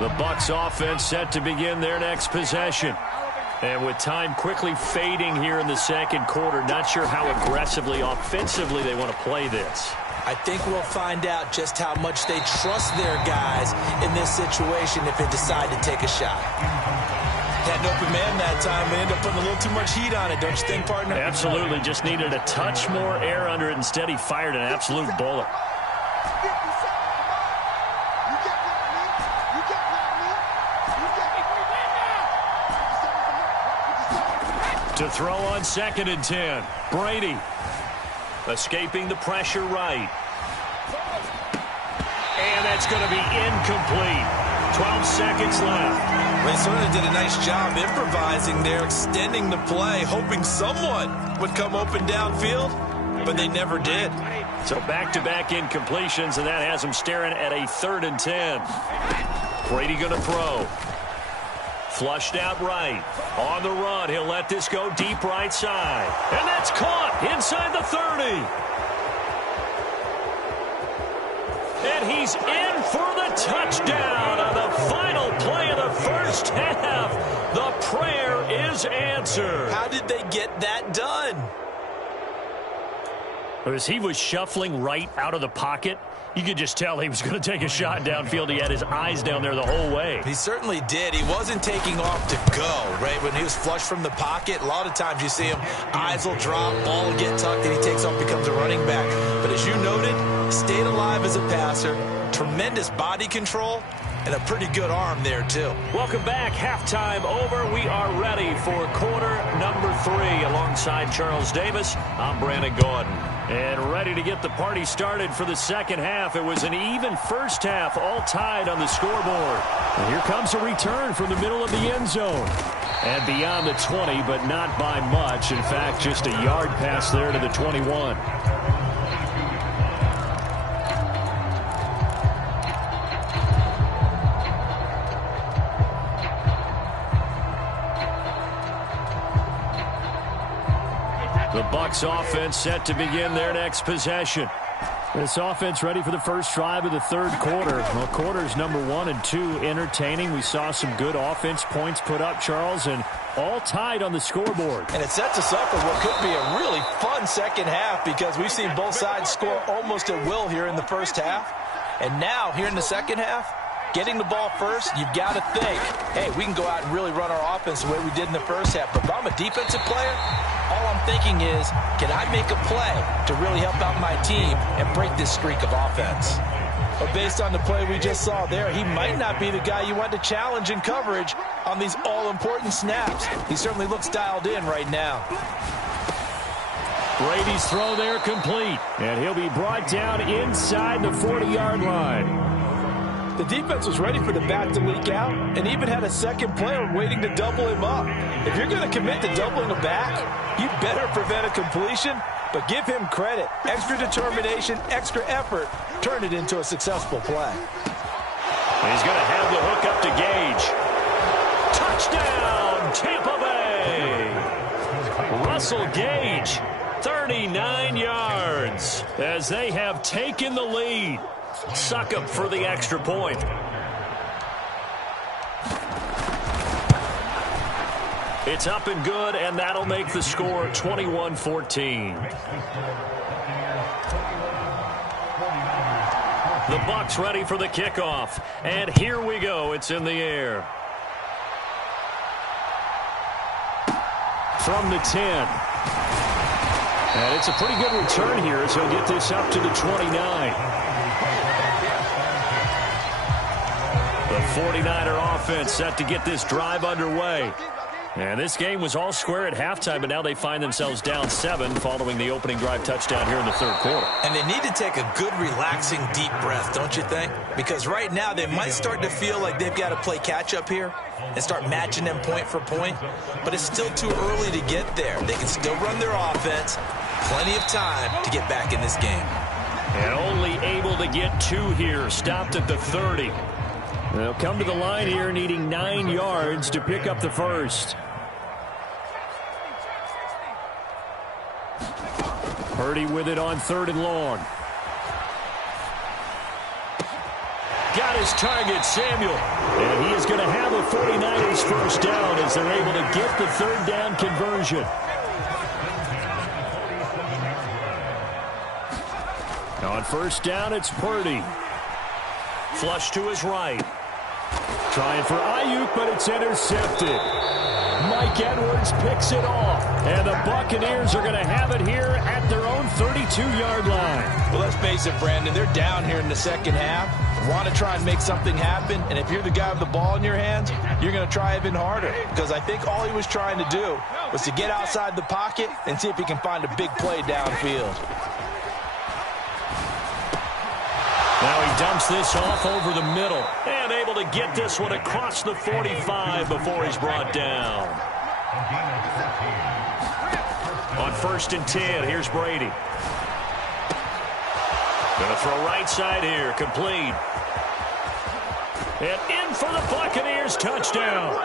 The Bucs offense set to begin their next possession. And with time quickly fading here in the second quarter, not sure how aggressively, offensively they want to play this. I think we'll find out just how much they trust their guys in this situation if they decide to take a shot. Had an open man that time and ended up putting a little too much heat on it, don't you think, partner? Absolutely. Just needed a touch more air under it. Instead, he fired an absolute bullet. To throw on 2nd and 10. Brady escaping the pressure right. And that's going to be incomplete. 12 seconds left. They certainly did a nice job improvising there, extending the play, hoping someone would come open downfield, but they never did. So back-to-back incompletions, and that has them staring at a 3rd and 10. Brady going to throw. Flushed out right. On the run, he'll let this go deep right side. And that's caught inside the 30. And he's in for the touchdown on the final play of the first half. The prayer is answered. How did they get that done? As he was shuffling right out of the pocket, you could just tell he was going to take a shot downfield. He had his eyes down there the whole way. He certainly did. He wasn't taking off to go, right? When he was flushed from the pocket, a lot of times you see him, eyes will drop, ball will get tucked, and he takes off, becomes a running back. But as you noted, stayed alive as a passer, tremendous body control, and a pretty good arm there, too. Welcome back. Halftime over. We are ready for quarter number 3. Alongside Charles Davis, I'm Brandon Gordon. And ready to get the party started for the second half. It was an even first half, all tied on the scoreboard. And here comes a return from the middle of the end zone. And beyond the 20, but not by much. In fact, just a yard pass there to the 21. The Bucs offense set to begin their next possession. This offense ready for the first drive of the third quarter. Well, quarters number 1 and 2 entertaining. We saw some good offense points put up, Charles, and all tied on the scoreboard. And it sets us up for what could be a really fun second half because we've seen both sides score almost at will here in the first half. And now, here in the second half, getting the ball first, you've got to think, hey, we can go out and really run our offense the way we did in the first half. But if I'm a defensive player, all I'm thinking is, can I make a play to really help out my team and break this streak of offense? But based on the play we just saw there, he might not be the guy you want to challenge in coverage on these all-important snaps. He certainly looks dialed in right now. Brady's throw there complete. And he'll be brought down inside the 40-yard line. The defense was ready for the back to leak out and even had a second player waiting to double him up. If you're going to commit to doubling a back, you better prevent a completion, but give him credit. Extra determination, extra effort, turned it into a successful play. He's going to have the hook up to Gage. Touchdown, Tampa Bay. Russell Gage, 39 yards, as they have taken the lead. Succop for the extra point. It's up and good, and that'll make the score 21-14. The Bucs ready for the kickoff, and here we go. It's in the air. From the 10. And it's a pretty good return here as he'll get this up to the 29. The 49er offense set to get this drive underway. And this game was all square at halftime, but now they find themselves down 7 following the opening drive touchdown here in the third quarter. And they need to take a good, relaxing, deep breath, don't you think? Because right now they might start to feel like they've got to play catch-up here and start matching them point for point. But it's still too early to get there. They can still run their offense. Plenty of time to get back in this game. And only able to get 2 here. Stopped at the 30. They'll come to the line here needing 9 yards to pick up the first. Purdy with it on 3rd and long. Got his target, Samuel. And he is going to have the 49ers first down as they're able to get the 3rd down conversion. On 1st down, it's Purdy. Flush to his right. Trying for Ayuk, but it's intercepted. Mike Edwards picks it off. And the Buccaneers are going to have it here at their own 32-yard line. Well, let's face it, Brandon. They're down here in the second half. Want to try and make something happen. And if you're the guy with the ball in your hands, you're going to try even harder. Because I think all he was trying to do was to get outside the pocket and see if he can find a big play downfield. Now he dumps this off over the middle and able to get this one across the 45 before he's brought down. On 1st and 10, here's Brady. Going to throw right side here, complete. And in for the Buccaneers, touchdown.